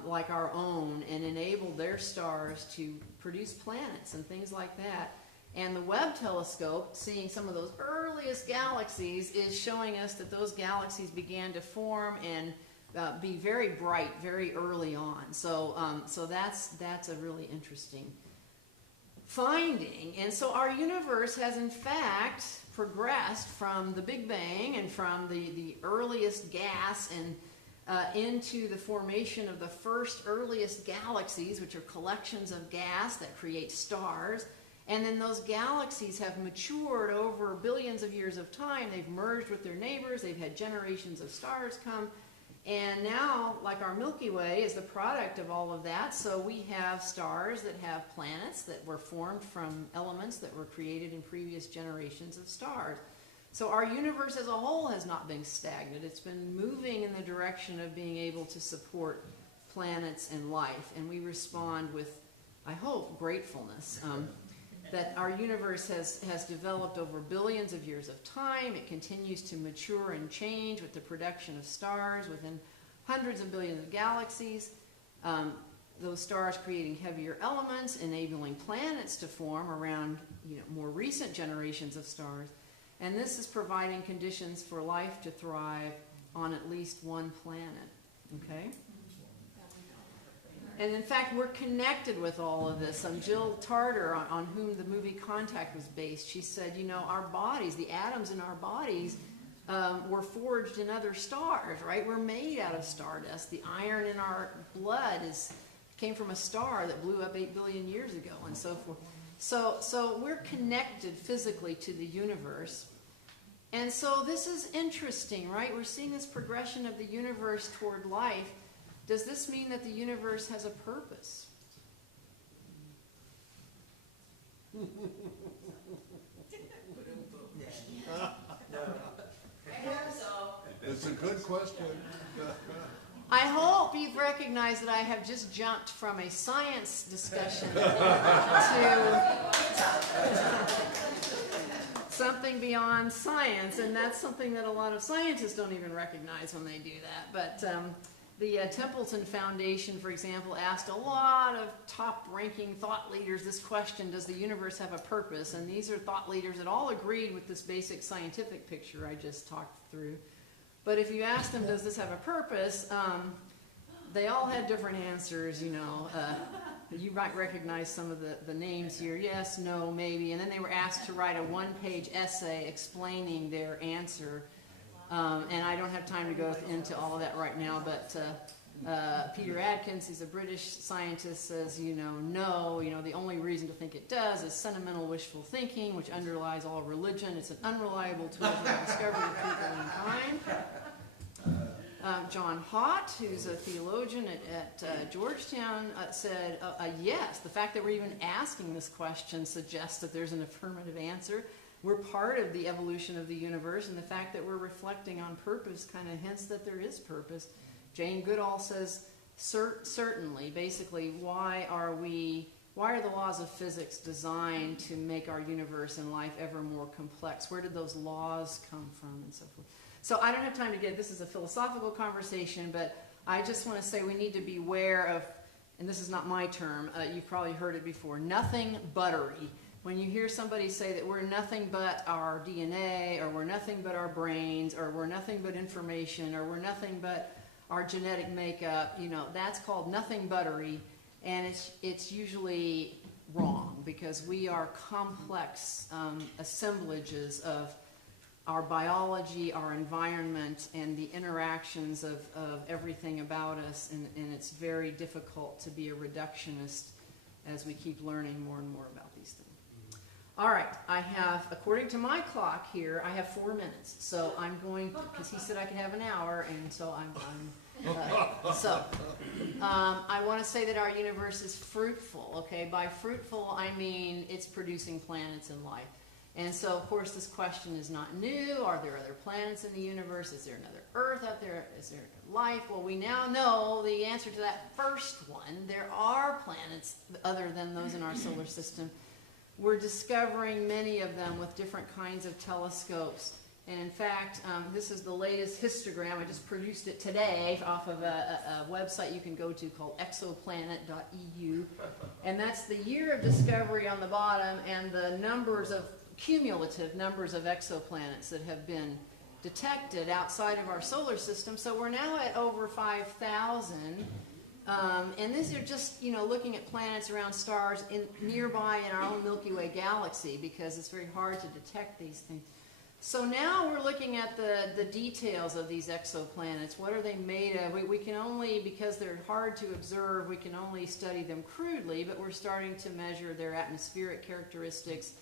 like our own and enabled their stars to produce planets and things like that. And the Webb telescope, seeing some of those earliest galaxies, is showing us that those galaxies began to form and be very bright very early on. So that's a really interesting finding. And so our universe has in fact progressed from the Big Bang and from the earliest gas and into the formation of the first earliest galaxies, which are collections of gas that create stars. And then those galaxies have matured over billions of years of time. They've merged with their neighbors. They've had generations of stars come. And now, like our Milky Way is the product of all of that. So we have stars that have planets that were formed from elements that were created in previous generations of stars. So our universe as a whole has not been stagnant. It's been moving in the direction of being able to support planets and life. And we respond with, I hope, gratefulness. That our universe has developed over billions of years of time. It continues to mature and change with the production of stars within hundreds of billions of galaxies. Those stars creating heavier elements, enabling planets to form around more recent generations of stars. And this is providing conditions for life to thrive on at least one planet. Okay? And in fact, we're connected with all of this. Jill Tarter, on whom the movie Contact was based, she said, our bodies, the atoms in our bodies, were forged in other stars, right? We're made out of stardust. The iron in our blood came from a star that blew up 8 billion years ago, and so forth. So we're connected physically to the universe. And so this is interesting, right? We're seeing this progression of the universe toward life. Does this mean that the universe has a purpose? I hope so. It's a good question. I hope you've recognized that I have just jumped from a science discussion to something beyond science, and that's something that a lot of scientists don't even recognize when they do that. But the Templeton Foundation, for example, asked a lot of top-ranking thought leaders this question: does the universe have a purpose? And these are thought leaders that all agreed with this basic scientific picture I just talked through. But if you ask them, does this have a purpose, they all had different answers, you know. You might recognize some of the names here. Yes, no, maybe. And then they were asked to write a one-page essay explaining their answer. And I don't have time to go into all of that right now, but Peter Adkins, he's a British scientist, says, no, the only reason to think it does is sentimental wishful thinking, which underlies all religion. It's an unreliable tool for the discovery of truth in mankind. John Hott, who's a theologian at Georgetown, said, yes, the fact that we're even asking this question suggests that there's an affirmative answer. We're part of the evolution of the universe, and the fact that we're reflecting on purpose kind of hints that there is purpose. Jane Goodall says, certainly, basically, why are the laws of physics designed to make our universe and life ever more complex? Where did those laws come from, and so forth? So I don't have time to get, this is a philosophical conversation, but I just want to say we need to be aware of, and this is not my term, you've probably heard it before, nothing buttery. When you hear somebody say that we're nothing but our DNA, or we're nothing but our brains, or we're nothing but information, or we're nothing but our genetic makeup, that's called nothing buttery, and it's usually wrong, because we are complex assemblages of our biology, our environment, and the interactions of everything about us, and it's very difficult to be a reductionist as we keep learning more and more about these things. All right, I have, according to my clock here, I have 4 minutes. So I'm going, because he said I could have an hour, and so I want to say that our universe is fruitful, okay? By fruitful, I mean it's producing planets and life. And so, of course, this question is not new. Are there other planets in the universe? Is there another Earth out there? Is there life? Well, we now know the answer to that first one. There are planets other than those in our solar system. We're discovering many of them with different kinds of telescopes. And in fact, this is the latest histogram. I just produced it today off of a website you can go to called exoplanet.eu. And that's the year of discovery on the bottom and the cumulative numbers of exoplanets that have been detected outside of our solar system. So we're now at over 5,000. And these are just, looking at planets around stars nearby in our own Milky Way galaxy, because it's very hard to detect these things. So now we're looking at the details of these exoplanets. What are they made of? We can only, because they're hard to observe, we can only study them crudely, but we're starting to measure their atmospheric characteristics,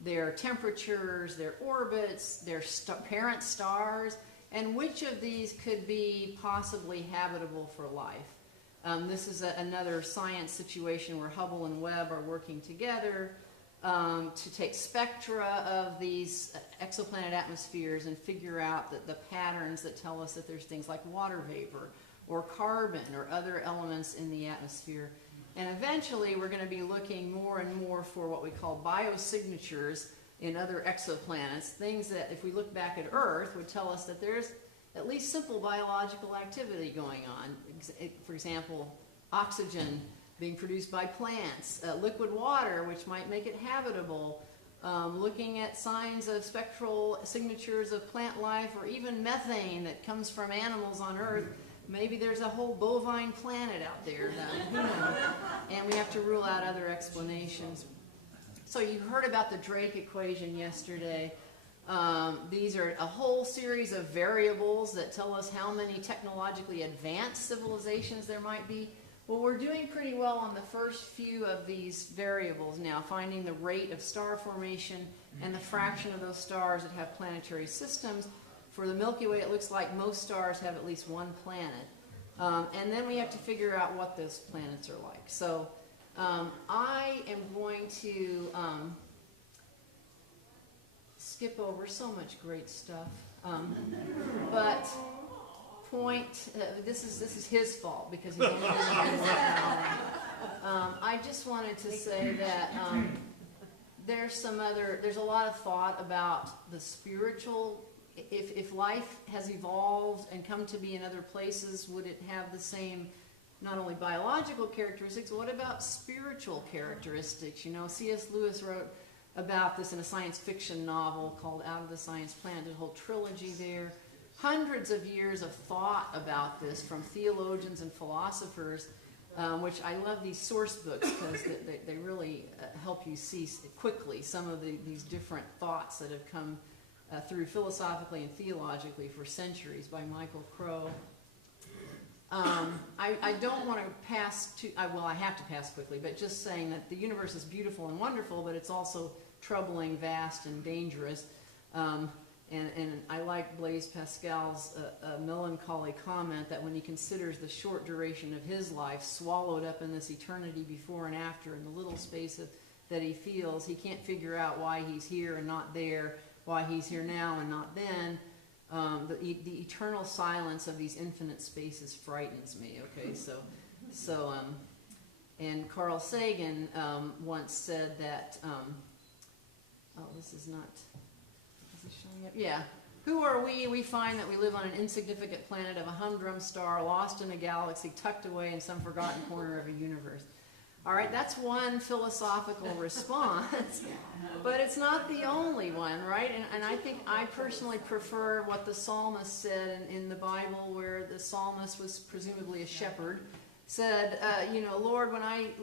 their temperatures, their orbits, their parent stars, and which of these could be possibly habitable for life. This is another science situation where Hubble and Webb are working together to take spectra of these exoplanet atmospheres and figure out the patterns that tell us that there's things like water vapor or carbon or other elements in the atmosphere. And eventually we're going to be looking more and more for what we call biosignatures in other exoplanets, things that if we look back at Earth would tell us that there's at least simple biological activity going on. For example, oxygen being produced by plants, liquid water, which might make it habitable, looking at signs of spectral signatures of plant life, or even methane that comes from animals on Earth. Maybe there's a whole bovine planet out there, who knows? And we have to rule out other explanations. So you heard about the Drake equation yesterday. These are a whole series of variables that tell us how many technologically advanced civilizations there might be. Well, we're doing pretty well on the first few of these variables now, finding the rate of star formation and the fraction of those stars that have planetary systems. For the Milky Way, it looks like most stars have at least one planet. And then we have to figure out what those planets are like. So I am going to skip over so much great stuff. But this is his fault because he's only been doing one hour. I just wanted to say that there's a lot of thought about the spiritual. If life has evolved and come to be in other places, would it have the same, not only biological characteristics, what about spiritual characteristics? You know, C.S. Lewis wrote about this in a science fiction novel called Out of the Science Planet. There's a whole trilogy there. Hundreds of years of thought about this from theologians and philosophers, which I love these source books because they really help you see quickly some of these different thoughts that have come through philosophically and theologically for centuries by Michael Crow. I don't want to pass well, I have to pass quickly, but just saying that the universe is beautiful and wonderful, but it's also troubling, vast, and dangerous. And I like Blaise Pascal's melancholy comment that when he considers the short duration of his life swallowed up in this eternity before and after and the little space that he feels, he can't figure out why he's here and not there, why he's here now and not then. The eternal silence of these infinite spaces frightens me, okay? And Carl Sagan once said that, this is not, is it showing up? Yeah. Who are we? We find that we live on an insignificant planet of a humdrum star, lost in a galaxy, tucked away in some forgotten corner of a universe. All right, that's one philosophical response, but it's not the only one, right? And I think I personally prefer what the psalmist said in the Bible, where the psalmist was presumably a shepherd, said, Lord,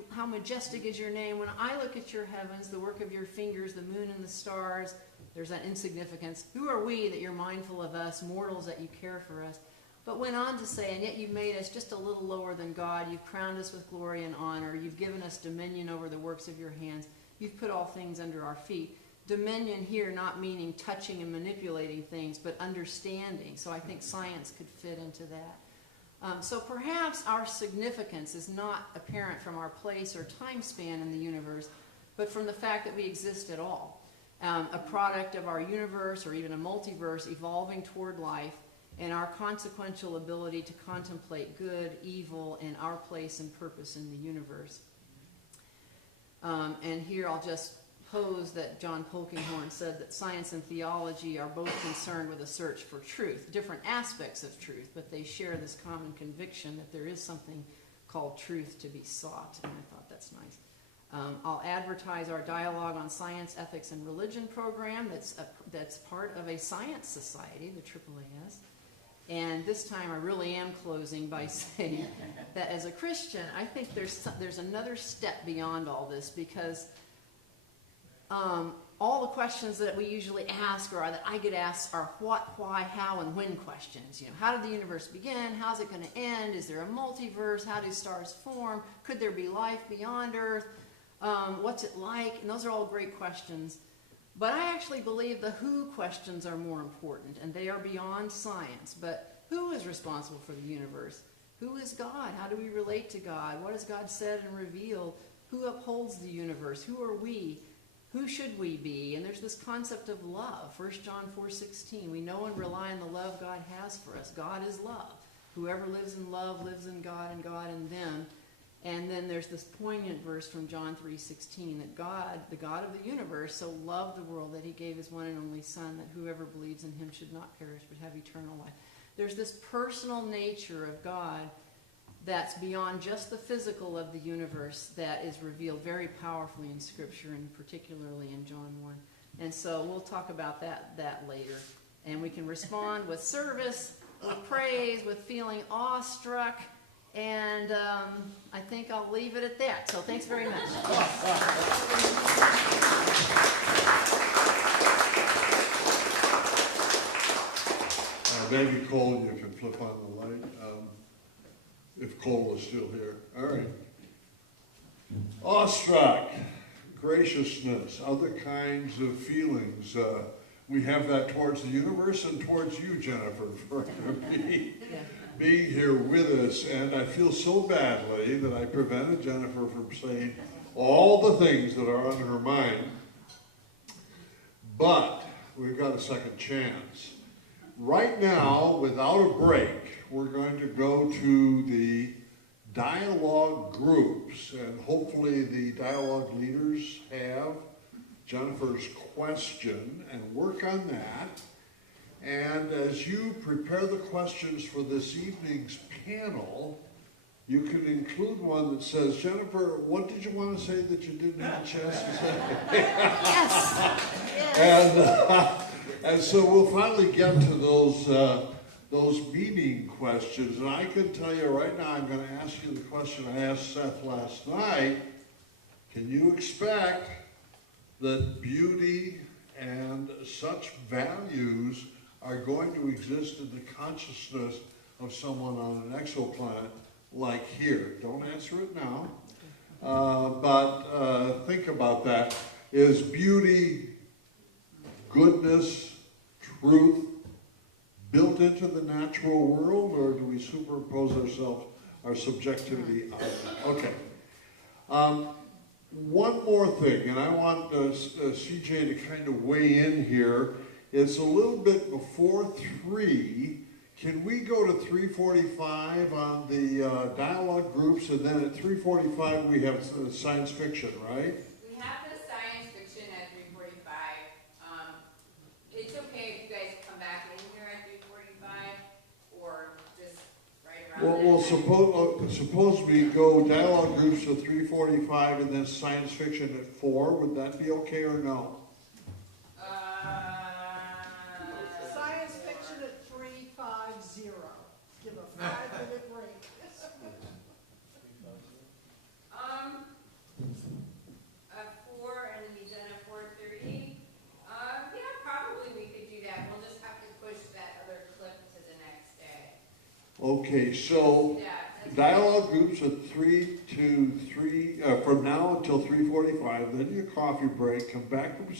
how majestic is your name. When I look at your heavens, the work of your fingers, the moon and the stars, there's that insignificance. Who are we that you're mindful of us, mortals that you care for us? But went on to say, and yet you've made us just a little lower than God. You've crowned us with glory and honor. You've given us dominion over the works of your hands. You've put all things under our feet. Dominion here not meaning touching and manipulating things, but understanding. So I think science could fit into that. So perhaps our significance is not apparent from our place or time span in the universe, but from the fact that we exist at all. A product of our universe or even a multiverse evolving toward life, and our consequential ability to contemplate good, evil, and our place and purpose in the universe. And here I'll just pose that John Polkinghorne said that science and theology are both concerned with a search for truth, different aspects of truth, but they share this common conviction that there is something called truth to be sought, and I thought that's nice. I'll advertise our Dialogue on Science, Ethics, and Religion program that's part of a science society, the AAAS. And this time I really am closing by saying that as a Christian, I think there's another step beyond all this, because all the questions that we usually ask, or that I get asked, are what, why, how, and when questions. How did the universe begin? How's it going to end? Is there a multiverse? How do stars form? Could there be life beyond Earth? What's it like? And those are all great questions. But I actually believe the who questions are more important, and they are beyond science. But who is responsible for the universe? Who is God? How do we relate to God? What has God said and revealed? Who upholds the universe? Who are we? Who should we be? And there's this concept of love. 1 John 4:16. We know and rely on the love God has for us. God is love. Whoever lives in love lives in God and God in them. And then there's this poignant verse from John 3:16 that God, the God of the universe, so loved the world that he gave his one and only Son, that whoever believes in him should not perish but have eternal life. There's this personal nature of God that's beyond just the physical of the universe that is revealed very powerfully in Scripture, and particularly in John 1. And so we'll talk about that later. And we can respond with service, with praise, with feeling awestruck. And I think I'll leave it at that. So thanks very much. maybe Cole, you can flip on the light, if Cole is still here. All right. Awestruck, graciousness, other kinds of feelings. We have that towards the universe and towards you, Jennifer, for being here with us. And I feel so badly that I prevented Jennifer from saying all the things that are on her mind. But we've got a second chance. Right now, without a break, we're going to go to the dialogue groups, and hopefully the dialogue leaders have Jennifer's question and work on that. And as you prepare the questions for this evening's panel, you can include one that says, Jennifer, what did you want to say that you didn't have a chance to say? Yes. And so we'll finally get to those meeting questions. And I can tell you right now, I'm going to ask you the question I asked Seth last night. Can you expect that beauty and such values are going to exist in the consciousness of someone on an exoplanet like here? Don't answer it now, but think about that. Is beauty, goodness, truth built into the natural world, or do we superimpose ourselves, our subjectivity on it? Okay. One more thing, and I want CJ to kind of weigh in here. It's a little bit before 3. Can we go to 3:45 on the dialogue groups, and then at 3:45 we have science fiction, right? We have the science fiction at 3:45. It's okay if you guys come back in here at 3:45, or just right around Well, suppose we go dialogue groups to 3:45 and then science fiction at 4. Would that be okay or no? Science fiction at 3:50. Give a 5-minute break. At 4 and then be done at 4:30. Yeah, probably we could do that. We'll just have to push that other clip to the next day. Okay, so Yeah. dialogue groups at 3 to 3, from now until 3:45, then your coffee break, come back for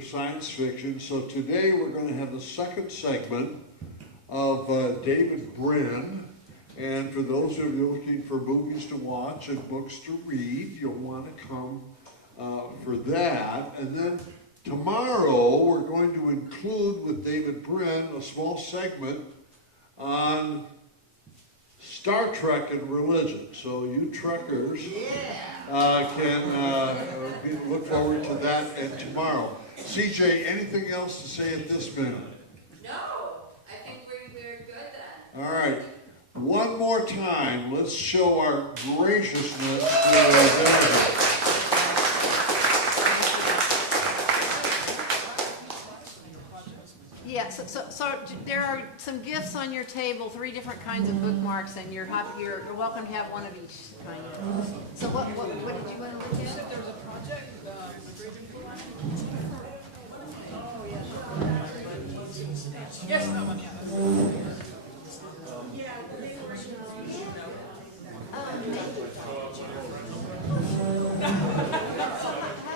science fiction. So today we're going to have the second segment of David Brin. And for those of you looking for movies to watch and books to read, you'll want to come for that. And then tomorrow we're going to include with David Brin a small segment on Star Trek and religion. So you Trekkers can look forward to that and tomorrow. CJ, anything else to say at this minute? No, I think we're good then. All right. One more time, let's show our graciousness to David. Yeah, so there are some gifts on your table, 3 different kinds of bookmarks, and you're welcome to have one of each kind. So what did you want to look at? There was a project,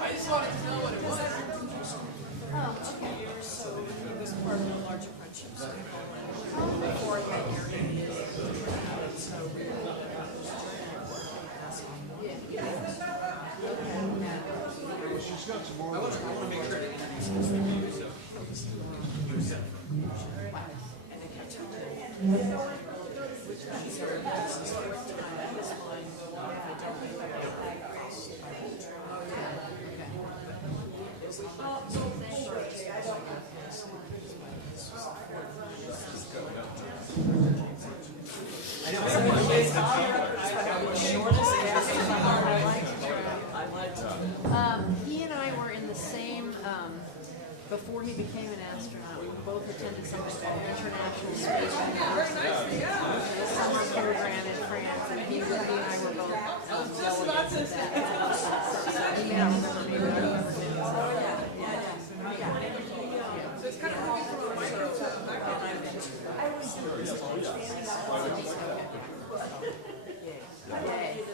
I just wanted to know what it was. So it was part of a larger friendship. So before I got here, so we were She's got some more. I want to make sure to introduce you, so. He and I were in the same, before he became an astronaut, we both attended something called International Space University. A summer program in France, and he and I were both delegates of that. He may not remember me, but I remember him. Yeah. So it's kind of looking for a microscope.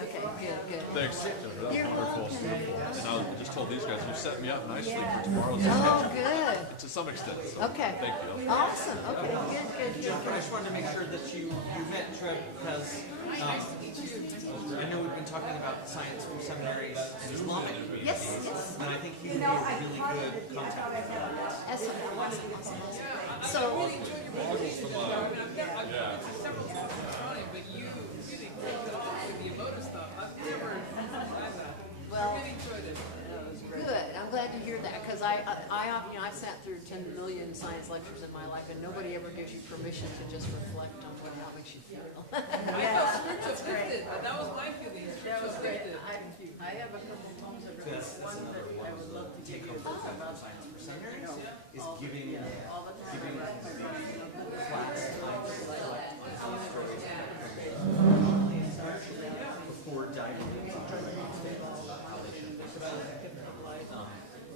Okay, good. Thanks, Jennifer. That was You're wonderful. welcome. And I just told these guys, you set me up nicely for tomorrow's Oh, discussion. good. To some extent, so Okay. thank you. Awesome. Okay, good. Jennifer, I just wanted to make sure that you met Trev because I know we've been talking about science from seminaries in Islamic. Yes. And I think he would be a really good contact. Excellent. So, well, good. I'm glad to hear that because I've sat through 10 million science lectures in my life, and nobody ever gives you permission to just reflect on how makes you feel. That's great. That was my feeling. That was great. I have a couple poems that are one that I would love to take home about Science for seminaries is all giving all the time. I write my class time before diving into how they should think about it.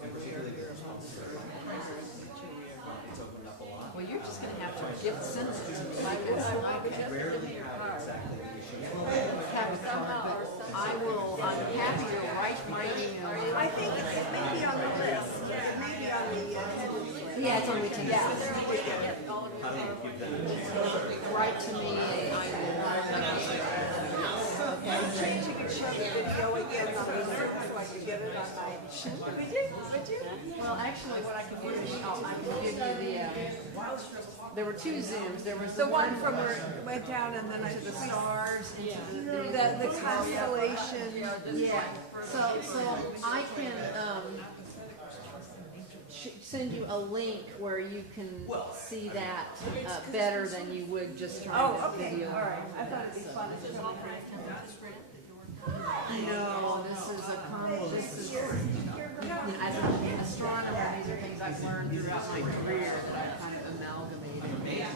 And particularly the responses that are it's opened up a lot. Well, you're just gonna have to gift send it to me. I Rarely have exactly the issue. I'm happy to write my email. I think it may be on the list, it may be on the attendance list. Yeah, it's on the team. How do you keep that? Write to me and I will. I'm changing and showing the video again on the list, so I can get it on my. Would you? Well, actually, what I can do is I can give you there were two Zooms. There was The one from where it went down and then I to the took stars and to the thing. the constellation. Yeah, so I can, send you a link where you can see that, better than you would just trying Oh, to okay, video. all right. I thought it'd be fun. No, this is a combo, this is, as an astronomer, these are things I've learned throughout my career that I've kind of amalgamated. Yeah.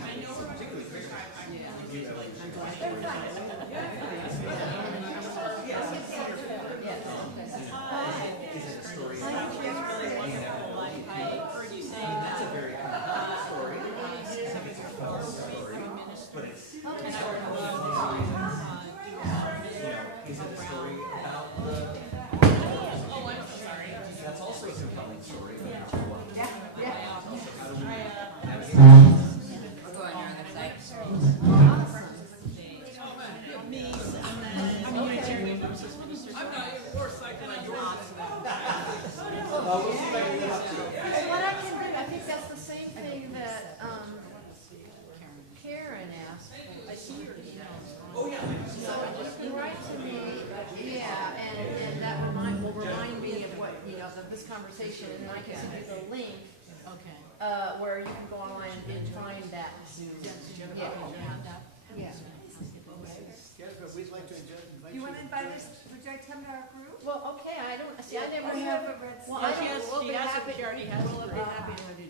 I'm glad I heard you say That's a very complex story. But it's is it a story about the oh, I'm so sorry. that's also a compelling story. I'll go on your other site. I'm not even more psyched than yours. What I can do, I think that's the same thing that, Karen asked. Oh yeah. So just write to me, yeah, and that will remind me of what, of this conversation, and I can send you the link. Okay. Where you can go online and find that Zoom. Yeah. Yeah. Do you want to invite us, would you like to come to our group? Well, okay, I don't, see, I never We have, haven't read. well, I don't, we'll be happy to have you.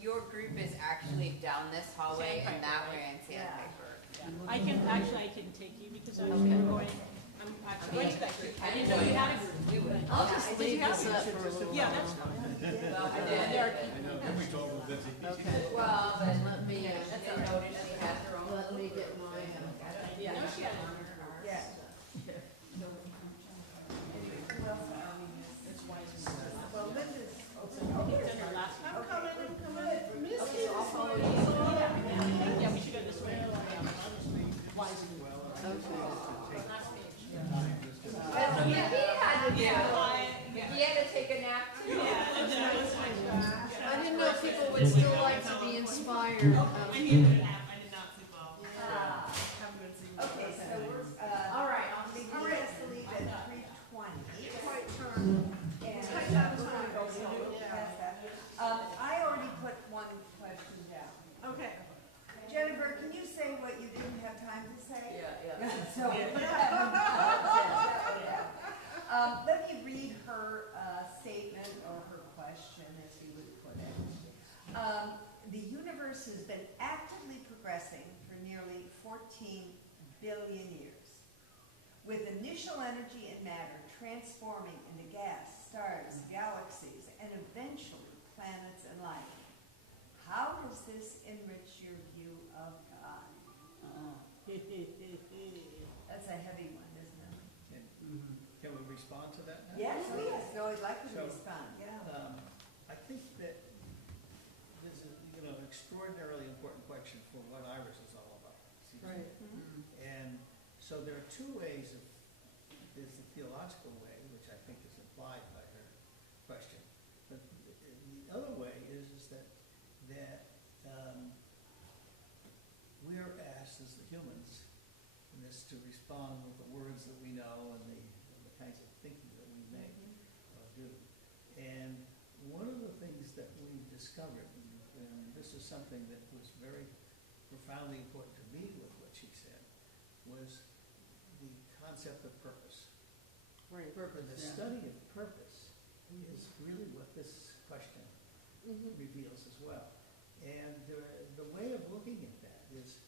Your group is actually down this hallway and that way in Sandpiper. I can take you because I'm going to that group. I didn't know you had a group. We would. I'll just leave this up for a little Yeah, while. that's fine. Well, I did. Okay. Well, but Let me, they noticed she had her own. let me get my, Yeah. No, she had one. Yeah. Well, Linda's. I'm coming. okay, so I'll follow you. Yeah, we should go this way. Wiseman. Okay. He had to he had to take a nap too. I didn't know if people would still like to be inspired. I needed a nap. I did not sleep well. Okay, so we're, All right, I'll we see were you. asked to leave at 3:20. And we're gonna go slowly past that. I already put one question down. Okay. Jennifer, can you say what you didn't have time to say? Yeah. So, let me read her statement or her question, as you would put it. The universe has been actively progressing for nearly 14 billion years, with initial energy and matter transforming into gas, stars, galaxies, and eventually planets and life. How does this enrich your view of God? That's a heavy one, isn't it? respond to that now? Yes, yes, no, I'd like you to So, respond, yeah. I think that this is, extraordinarily important question for what IRAS is all about. seems to me. And so there are two ways of, there's the theological way, which I think is implied by her question. But the other way is that we're asked as the humans in this to respond with the words that we know and the kinds of thinking that we make or do. And one of the things that we discovered, and this is something that was very profoundly important to me with what she said, was the concept of purpose. Right. The study of purpose is really what this question reveals as well. And the way of looking at that is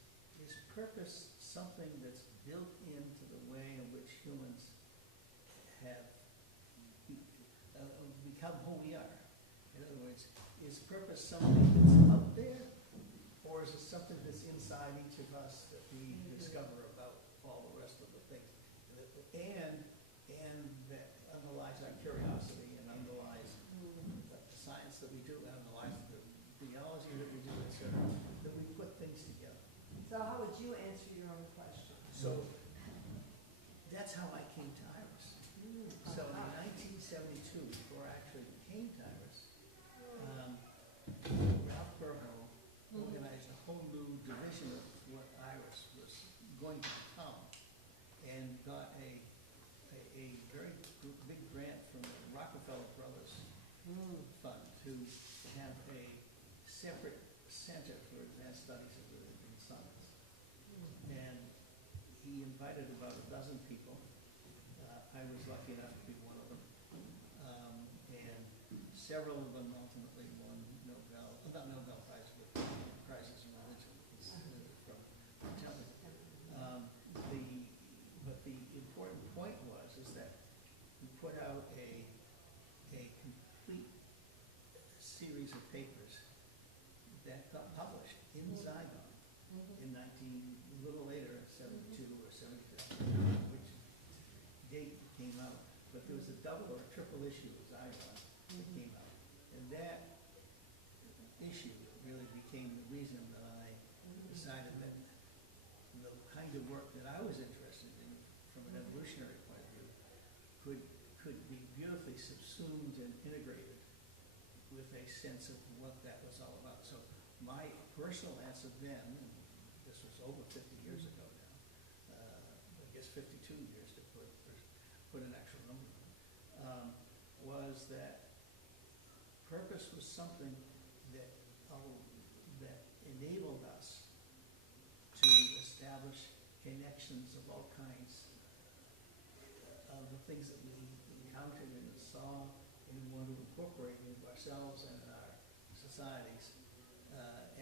purpose something that's built into the way in which humans have become who we are? In other words, is purpose something that's up there, or is it something that's inside each of us that we discover about all the rest of the things? And that underlies our curiosity and underlies the science that we do, underlies the theology that we do, et cetera, that we put things together. So how would you answer your own question? So that's how I came to IRAS. So in 1972, before I actually became to IRAS, Ralph Burho organized a whole new division of what IRAS was going to become, and got a very big grant from the Rockefeller Brothers Fund to have a separate center for advanced studies of religion and science. And he invited about a dozen people. I was lucky enough to be one of them. And several of them ultimately won not Nobel Prize, but prizes in religion from Temple. But the important point is that we put out a complete series of papers that got published in Zygon in a little later, 72 or 73, which date came out. But there was a double or a triple issue of Zygon that came out. And that issue really became the reason that I decided that the kind of work that I was interested in from an evolutionary point of view could be beautifully subsumed and integrated with a sense of what that was all about. So my personal answer then, and this was over 50 years ago now, I guess 52 years to put an actual number on, was that purpose was something that enabled us to establish connections of all kinds of the things that we encountered and saw and we want to incorporate into ourselves and in our societies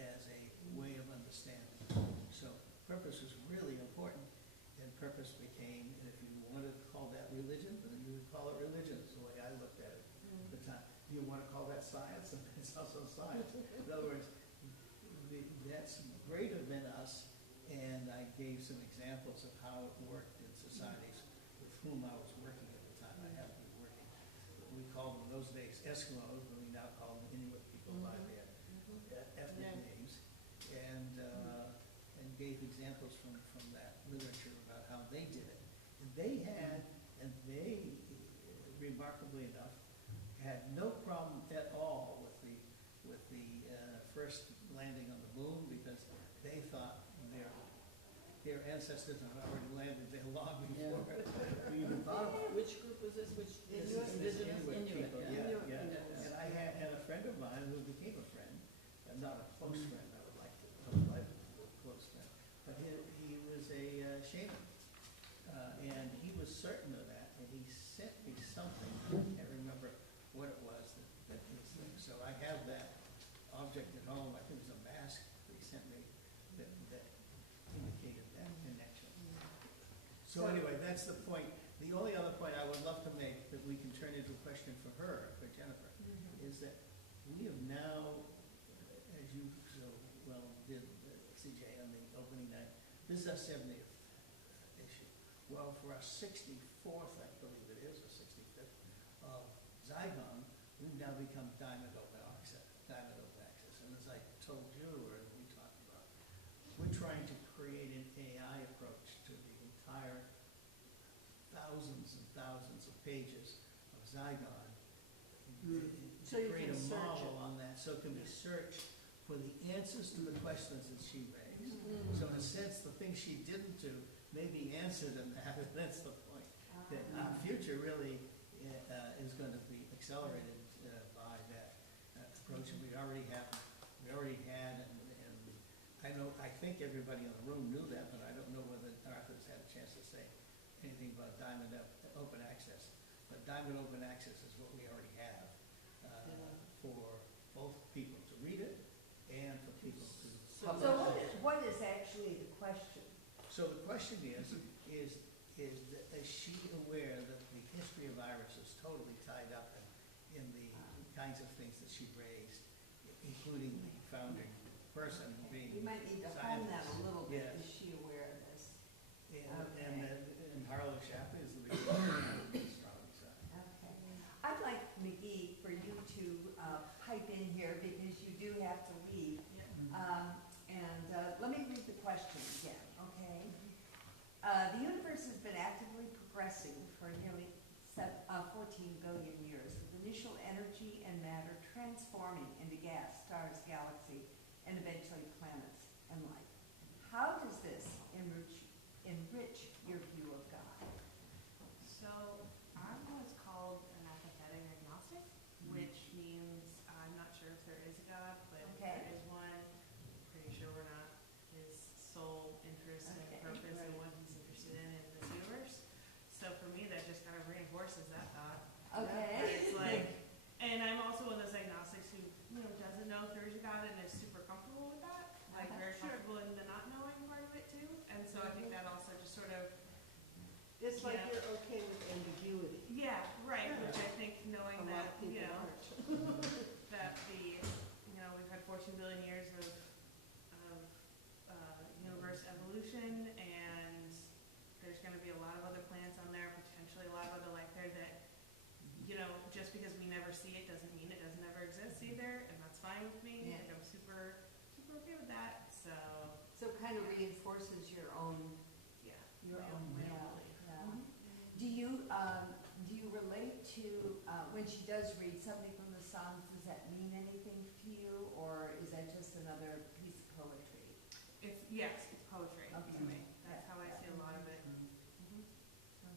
as a way of understanding. So purpose was really important, and purpose became, and if you want to call that religion, then you would call it religion, is the way I looked at it at the time. You want to call that science, and it's also science. In other words, that's greater than us, and I gave some examples of how it worked in societies with whom I was working at the time. I happened to be working. We called them in those days Eskimos, but we now call them Inuit people by their ethnic names, and gave examples from that literature about how they did it. And they remarkably enough, had no problem at all with the first landing on the moon, because they thought their ancestors had already landed there long before we even thought about it. Which group was this? Which This is indigenous? Inuit people, yeah. Inuit. And I had a friend of mine who became a friend, not a close friend, I would like to a close friend, but he was a shaman, and he was certain of that, and he sent me something, I can't remember what it was that was there. So I have that object at home. I think it was a mask that he sent me that indicated that connection. So anyway, that's the point. The only other point I would love to make that we can turn into a question for her, for Jennifer, is that we have now, as you so well did, CJ, on the opening night, this is our 70th issue. Well, for our 64th, I believe it is, or now become diamond open access, and as I told you, or we talked about, we're trying to create an AI approach to the entire thousands and thousands of pages of Zygon. So you Create can a search model it. on that, so it can be searched for the answers to the questions that she raised. So in a sense, the things she didn't do may be answered in that, and that's the point. That our future really is gonna be accelerated by that approach, and we already had, and I think everybody in the room knew that, but I don't know whether Arthur's had a chance to say anything about Diamond Open Access. But Diamond Open Access is what we already have for both people to read it and for people to So publish it. what is actually the question? So the question is she aware that the history of IRAS is totally tied up in the kinds of things that she raised, including the founding person being You might need to hone that a scientists. little bit. Yes. Is she aware of this? And Harlow Shapley is the leader. Okay. I'd like, McGee, for you to pipe in here because you do have to leave. Let me read the question again, okay? The universe has been actively progressing for nearly 14 billion years, with initial energy and matter transforming into gas, stars, galaxy, and eventually planets and life. How does this enrich your view of God? So I'm what's called an apathetic agnostic, which means I'm not sure if there is a God, but if Okay. there is one, pretty sure we're not his sole interest and Okay, purpose and right. what he's interested in this universe. So for me, that just kind of reinforces that thought. Okay. But it's like, and I'm also one of those agnostics who, doesn't know if there is a God and is super comfortable with that. Like very comfortable in the not knowing part of it too. And so I think that also just sort of, It's like Yeah. you're okay with ambiguity. yeah, right, which I think knowing A lot that, of people aren't. that we've had 14 billion years of universe evolution, and there's going to be a lot of other planets on there, potentially a lot of other life there that, just because we never see it doesn't mean it doesn't ever exist either, and that's fine with me. Yeah. Like, I'm super, super okay with that. So, So it kind of reinforces your own, yeah, your my own, my yeah, belief. yeah. Mhm. Do you relate to, when she does read something from the Psalms, does that mean anything to you, or is that just another piece of poetry? Yes, it's poetry Okay. to me. That's how I Yeah. see a lot of it.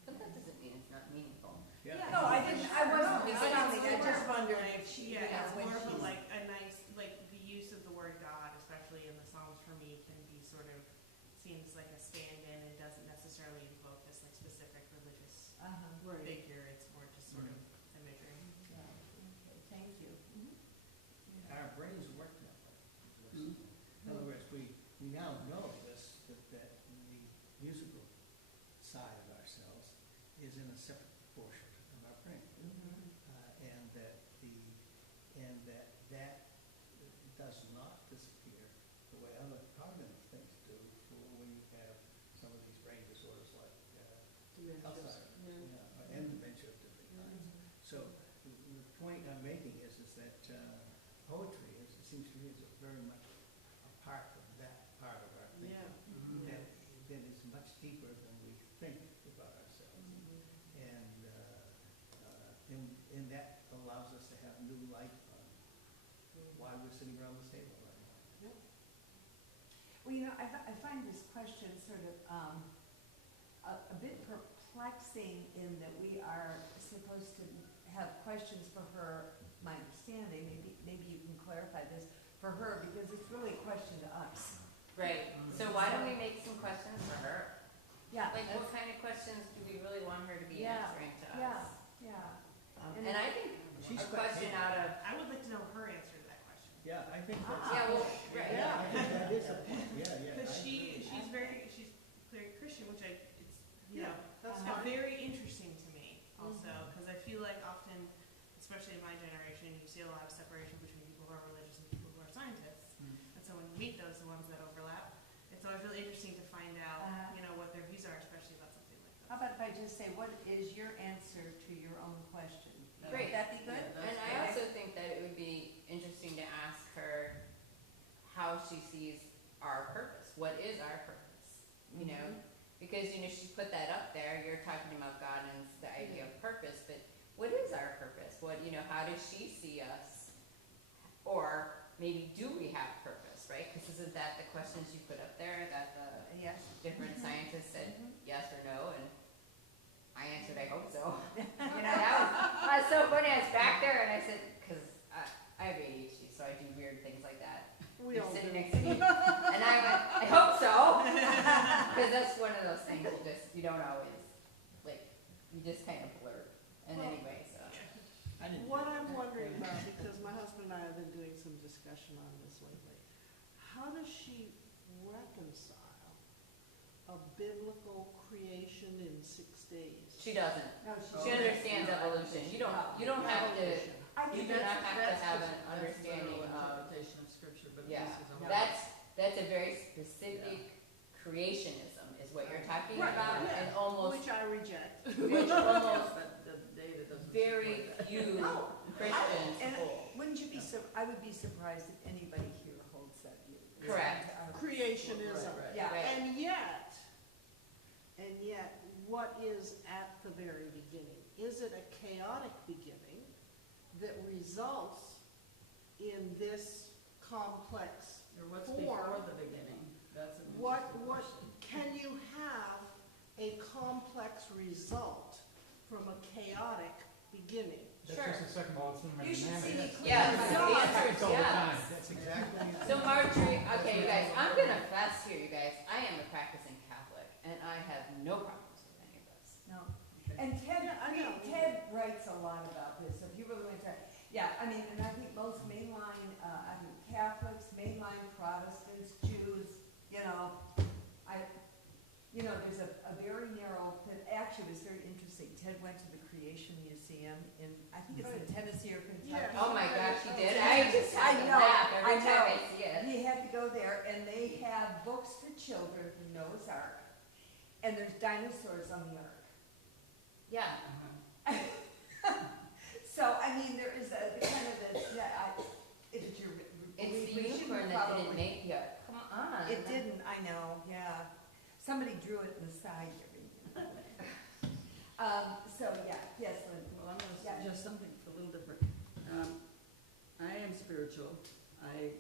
But that doesn't mean it's not meaningful. Yeah. No, I didn't, I wasn't It's discounting, I more just of wondered like, if she, yeah, it's when more of she's. a nice, the use of the word God, especially in the Psalms for me, can be sort of, seems like a stand-in and doesn't necessarily invoke this like specific religious Uh-huh, figure. It's more just sort of imagery. yeah, okay, thank you. Our brains work that way. In other words, we now know this, that the musical side of ourselves is in a separate portion of our brain. And that does not disappear the way other cognitive things do for when you have some of these brain disorders like Alzheimer's, and dementia of different kinds. So the point I'm making is that poetry is, it seems to me, is very much a part of that part of our thinking. Yeah. That is much deeper than we think about ourselves. And that allows us to have new light on why we're sitting around this table right now. Well, I find this question sort of a bit perplexing in that we are supposed to have questions for her, my understanding, maybe you can clarify this, for her, because it's really a question to us. Right, so why don't we make some questions for her? Yeah. Like, what kind of questions do we really want her to be Yeah, answering to us? Yeah. And I think She's a question out of, I would like to know her answer to that question. Yeah, I think that's. yeah, well, right. Yeah, I think that is a point, yeah. Because I agree. she's very Christian, which it's, That's uh, fine. very interesting to me also, because I feel like often, especially in my generation, you see a lot of separation between people who are religious and people who are scientists. And so when you meet those, the ones that overlap, it's always really interesting to find out, what their views are, especially about something like that. How about if I just say, what is your answer to your own question? Great. Would that be good? And I also think what, how does she see us? Or maybe do we have purpose, right? Because isn't that the questions you put up there that the Yes. different scientists said yes or no, and I answered, I hope so. that was so funny. I was back there and I said, because I have ADHD, so I do weird things like that. We all Sitting do. next to me, and I went, I hope so, because that's one of those things you don't always, you just kind of blur. And Well, anyway, so. I didn't. What I'm wondering about, because my husband and I have been doing some discussion on this lately, how does she reconcile a biblical creation in 6 days? She doesn't. No, She understands evolution. You don't have to, Evolution. I you think do not that's, have to have an understanding of, interpretation of scripture, but yeah. this is a whole. That's a very specific creationism is what you're talking Right, about, yeah. and almost, Which I reject. which almost But the data doesn't. very few No, Christians and hold. wouldn't you be, I would be surprised if anybody here holds that view. Correct. Creationism. Right, right. Yeah. Right. And yet, what is at the very beginning? Is it a chaotic beginning that results in this complex? Or what's Form. before the beginning? That's an What, interesting question. can you have a complex result from a chaotic beginning? Sure. That's just the second law of You should see me clean Yes, my the dog. answer is all the time. yes. That's exactly. So Marjorie, okay, you guys, I'm gonna fess here, you guys. I am a practicing Catholic, and I have no problems with any of this. No. And Ted, Yeah, I know. Ted writes a lot about this, so if you really want to, yeah, I mean, and I think most mainline, Catholics, mainline Protestants, Jews, there's a very narrow, actually it was very interesting. Ted went to the Creation Museum in, I think it's in Tennessee or Kentucky. Yeah. Oh my gosh, he did? I just I have to know, laugh I every time know. I see it. He had to go there, and they have books for children from Noah's Ark, and there's dinosaurs on the Ark. Yeah. So, I mean, there is a kind of this, if it's your It's belief, the we should unicorn that didn't probably- make you. Come on. It didn't, I know, yeah. Somebody drew it in the side here. So, yes, Lynn. Well, I'm gonna Yeah. suggest something a little different. I am spiritual. I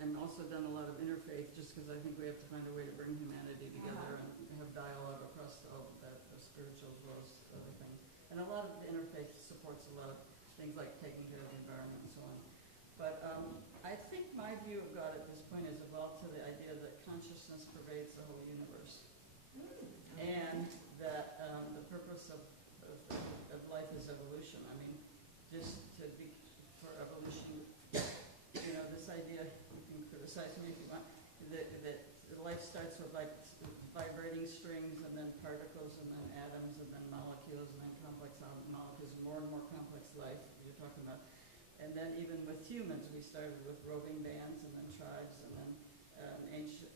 am also done a lot of interfaith, just because I think we have to find a way to bring humanity together and have dialogue across all of that, the spiritual as well as other things. And a lot of the interfaith supports a lot of things like taking care of the environment and so on. But I think my view of God at this point has evolved to the idea that consciousness pervades the whole universe. And that the purpose of life is evolution. I mean, just for evolution, this idea, you can criticize me if you want, that life starts with like vibrating strings and then particles and then atoms and then molecules and then complex molecules, more and more complex life you're talking about. And then even with humans, we started with roving bands and then tribes and then ancient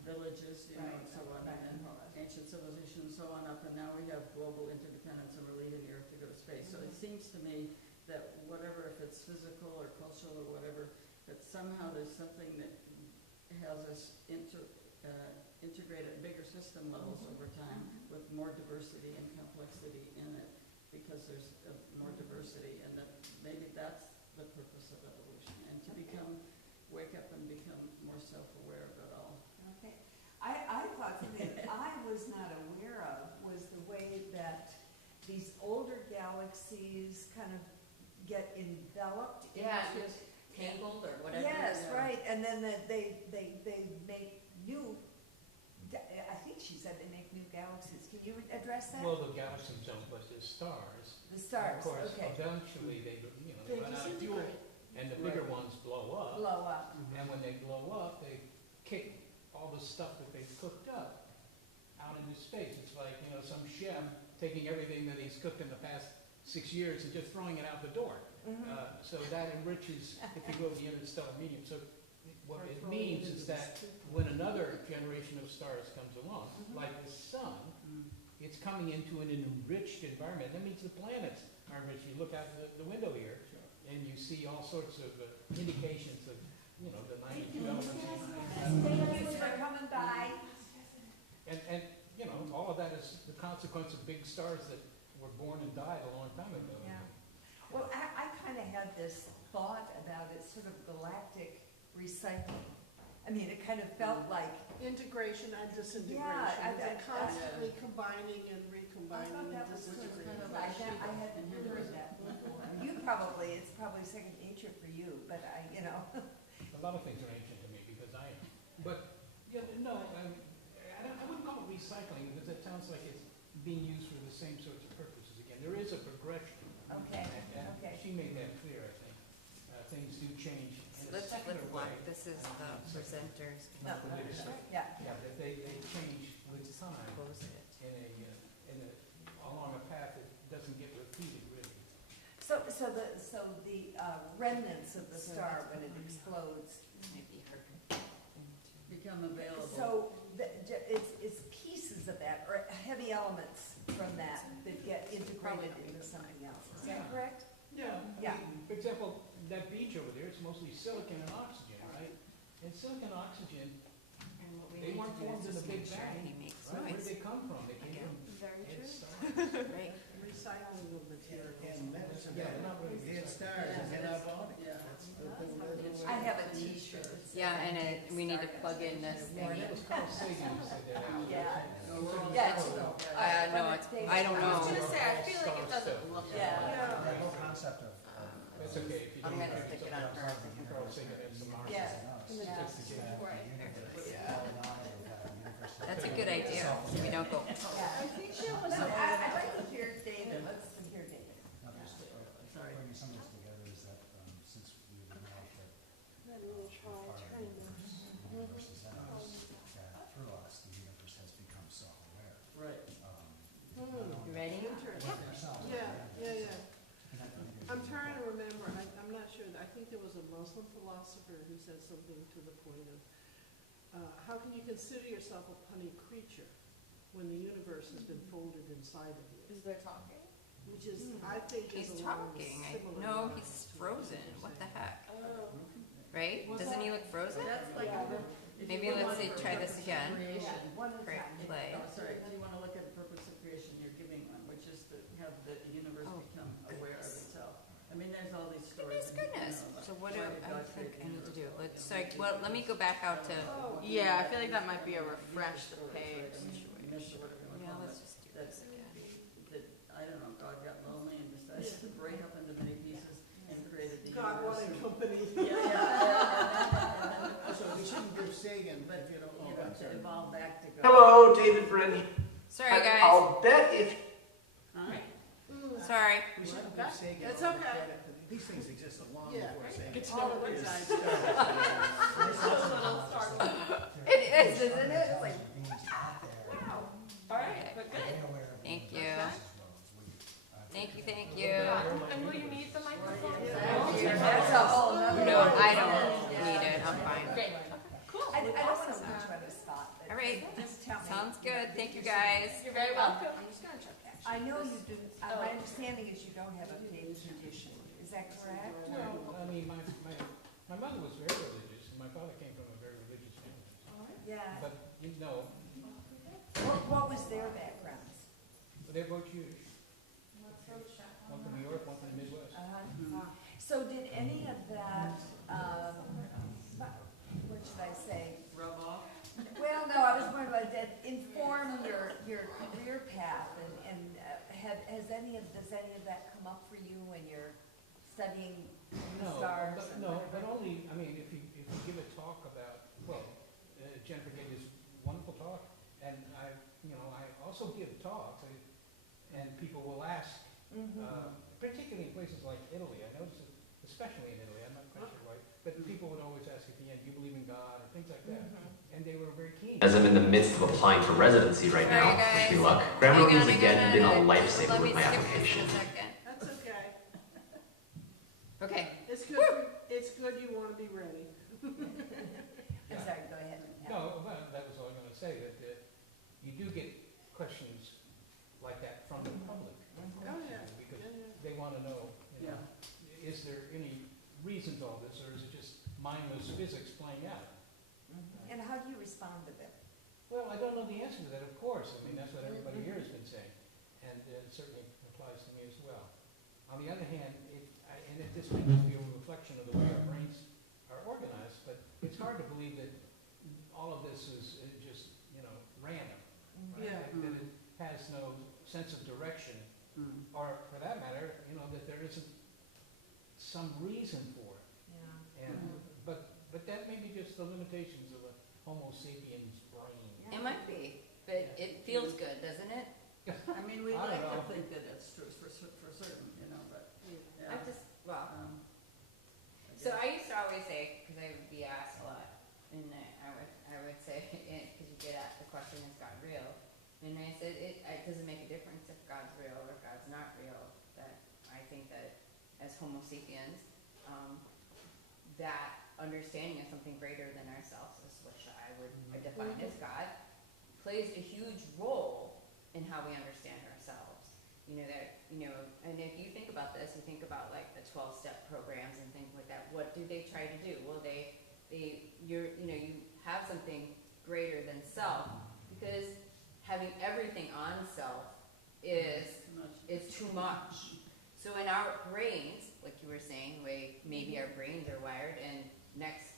villages, and so on, and then ancient civilization and so on up, and now we have global interdependence and we're leaving the Earth to go to space. So it seems to me that whatever, if it's physical or cultural or whatever, that somehow there's something that has us integrate at bigger system levels over time with more diversity and complexity in it, because there's more diversity, and that maybe that's the purpose of evolution, and to wake up and become more self-aware of it all. Okay. I thought something that I was not aware of was the way that these older galaxies kind of get enveloped Yeah, into. just tangled or whatever. Yes, yeah. right, and then they make new, I think she said they make new galaxies. Can you address that? Well, the galaxies don't, but the stars. The stars, Of course, okay. eventually they They run out of fuel, disintegrate. and the bigger ones blow up. Blow up. And when they blow up, they kick all the stuff that they've cooked up out into space. It's like, some chef taking everything that he's cooked in the past 6 years and just throwing it out the door. So that enriches, if you will, the interstellar medium. So what it means is that when another generation of stars comes along, like the sun, it's coming into an enriched environment. That means the planets are enriched. You look out the window here, and you see all sorts of indications of, the 92 elements. Thank you for coming by. And all of that is the consequence of big stars that were born and died a long time ago. Yeah. this thought about it, sort of galactic recycling. I mean, it kind of felt like, Integration and disintegration. Yeah, It's constantly combining and I recombining thought and that was sort of, disintegrating. I hadn't heard that before. You probably, it's probably second nature for you, but I, you know. A lot of things are ancient to me because I am. But, yeah, no, I wouldn't call it recycling because it sounds like it's being used for the same sorts of purposes again. There is a progression. Okay, And okay. she made that clear, I think. Things do change in a Let's flip secular way. one. This is the presenters. No, yeah. Yeah, that they change with time Close it. in a, along a path that doesn't get repeated really. So the remnants of the star when it explodes, Maybe her. Become available. so it's pieces of that, or heavy elements from that get integrated into something else. Is that Yeah. correct? Yeah. Yeah. For example, that beach over there, it's mostly silicon and oxygen, right? And silicon and oxygen, And what we they need weren't to do formed is in just the Big make sure Bang. he makes Right? Where did noise. they come from? They came from Very dead true. stars. Right. Recycling of materials. And medicine. Yeah, they're not really Dead recycling. stars is in our body. That's the thing that- I have a T-shirt. that says Yeah, and Dead we need to Star. plug in this Yeah, thingy. that was Carl Sagan who said that. Al. Yeah. No, we're on Yeah, the- it's- No, it's, I don't I was know. gonna say, I feel like it doesn't look. Yeah. The whole concept of. That's okay, if you I'm don't gonna have stick it something on else, Earth. Carl Sagan had some marks. Yeah. That's a good idea, so we don't go. Yeah. I'd like to hear David, let's hear David. Sorry. Bringing some of this together is that, since we've acknowledged that That little far try, the universe is at us, that through us, the universe has become self-aware. Right. You ready? Ourselves. Yeah. I'm trying to remember, I'm not sure, I think there was a Muslim philosopher who said something to the point of, how can you consider yourself a punny creature when the universe has been folded inside of you? Is there talking? Which is, I think is He's along the talking. similar No, lines he's to what frozen. you're What the saying. heck? Right? Doesn't he look frozen? That's like, Maybe let's see, try this again. One at a Great, time. play. Oh, sorry, if you wanna look at the purpose of creation, you're giving one, which is to have the universe Oh, become aware of goodness. itself. I mean, there's all these stories. Goodness, you know, about So what do why did I God think create I need to do? the universe? Let's, like, well, let me go back out to, Yeah, I feel like that might be a refresh the page Myth or whatever you wanna yeah, call let's it. just do That, this again. that, I don't know, God got lonely and decided to break up into many pieces and created the God universe. wanted company. So we shouldn't give Sagan, but you know, to evolve back to God. Hello, David Brennan. Sorry, guys. I'll bet if Sorry. We shouldn't give Sagan. It's all the okay. credit for these things existed long Yeah. before Sagan. All of it died. It is, isn't it? It's like, All right, but good. thank you. Thank you. And will you need the microphone? That's a whole nother. No, I don't need it. I'm fine. Great. Cool. I don't want to put you on the spot, but All right. just tell me. Sounds good. Thank you, guys. You're very welcome. I'm just gonna check that. I know you do, my understanding is you don't have a paid tradition, is that correct? Well, I mean, my mother was very religious, and my father came from a very religious family. Yeah. But, you know, What was their backgrounds? they're both Jewish. One from New York, one from the Midwest. So did any of that, what should I say? Rub off. Well, no, I was wondering about that, inform your career path and does any of that come up for you when you're studying the No, stars? but only, I mean, if you give a talk about, well, Jennifer gave this wonderful talk, and I also give talks, and people will ask, particularly in places like Italy, I notice it, especially in Italy, I'm not quite sure why, but people would always ask at the end, do you believe in God, or things like that, and they were very keen. as I'm in the midst of applying for residency right Sorry, now, guys. wish me luck. Grammarly's Hang on, again been a Let lifesaver me with my skip this application. for a second. That's okay. Okay. It's good you want to be ready. I'm sorry, go ahead. No, well, that was all I'm gonna say, that you do get questions like that from the public. Oh, yeah. Because Yeah, yeah. they wanna know, is there any reason to all this, or is it just mindless physics playing out? And how do you respond to them? Well, I don't know the answer to that, of course. I mean, that's what everybody here has been saying, and it certainly applies to me as well. On the other hand, and at this this may just be a reflection of the way our brains are organized, but it's hard to believe that all of this is just, random. Right? Yeah. That it has no sense of direction, or for that matter, that there isn't some reason for it. Yeah. And, but that may be just the limitations of a Homo sapiens brain. It might be, but it feels good, doesn't it? I mean, we I don't like to know. think that it's true for certain, but, I yeah. just, well, I so guess. I used to always say, because I would be asked a lot, and I would say, because you get asked the question, is God real? And I said, it doesn't make a difference if God's real or if God's not real. That I think that as Homo sapiens, that understanding of something greater than ourselves, which I would define as God, plays a huge role in how we understand ourselves. And if you think about this, you think about like the 12-step programs and things like that. What do they try to do? Well, you have something greater than self, because having everything on self is too much. So in our brains, like you were saying, the way maybe our brains are wired, and next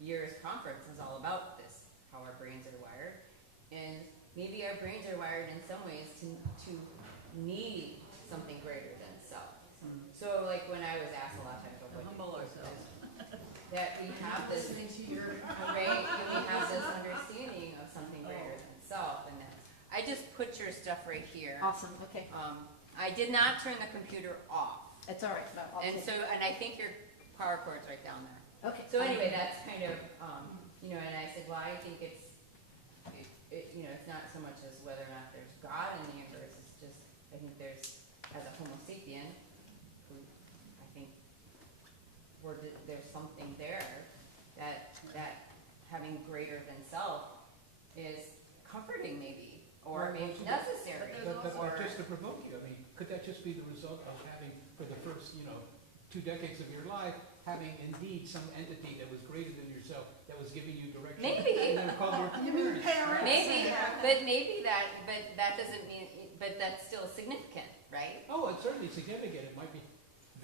year's conference is all about this, how our brains are wired. And maybe our brains are wired in some ways to need something greater than self. So like when I was asked a lot of times about Humble ourselves. that we have this, right, we have this understanding of something greater than self, and that I just put your stuff right here. Awesome, okay. I did not turn the computer off. That's all right. No, I'll And take so, it. and I think your power cord's right down there. Okay. So anyway, that's kind of, and I said, well, I think it's not so much as whether or not there's God in the universe, it's just, I think there's, as a Homo sapien, who I think there's something there that having greater than self is comforting maybe, or maybe necessary. But or, just to provoke you, I mean, could that just be the result of having, for the first, 2 decades of your life, having indeed some entity that was greater than yourself, that was giving you direction? Maybe. And then called your You mean parents? maybe, but that doesn't mean, but that's still significant, right? Oh, it's certainly significant. It might be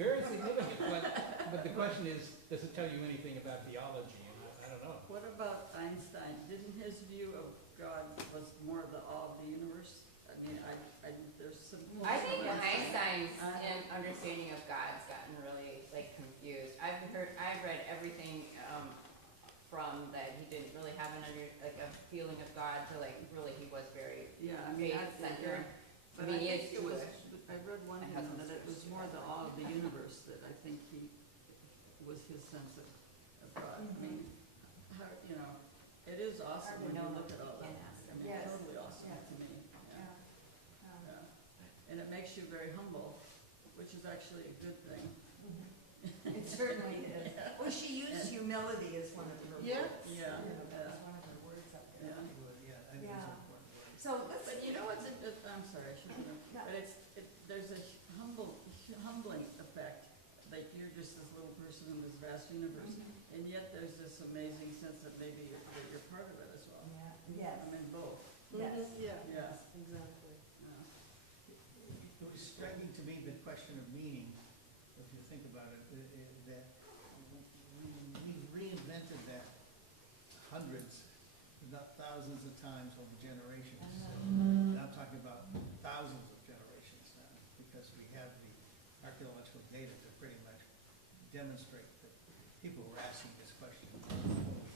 very significant, but the question is, does it tell you anything about theology? And I don't know. What about Einstein? Didn't his view of God was more the awe of the universe? I mean, there's some. I think Einstein's understanding of God's gotten really confused. I've read everything from that he didn't really have a feeling of God to really he was very faith-centered. But I think it was. I read one thing that it was more the awe of the universe that I think he was his sense of God. I mean, it is awesome when you look at all that. I mean, Yes. totally awesome to me. Yeah. And it makes you very humble, which is actually a good thing. It certainly is. Well, she used humility as one of her words. Yeah. That's one of her words up there. Yeah. I think it's Yeah. important. So let's. But you know what's, I'm sorry, I shouldn't have, No. but there's a humbling effect that you're just this little person in this vast universe, and yet there's this amazing sense that maybe that you're part of it as well. Yes. I mean, both. Yes. Yeah. Exactly. It was striking to me, the question of meaning, if you think about it, that we've reinvented that hundreds, if not thousands of times over generations. And I'm talking about thousands of generations now, because we have the archaeological data to pretty much demonstrate that people were asking this question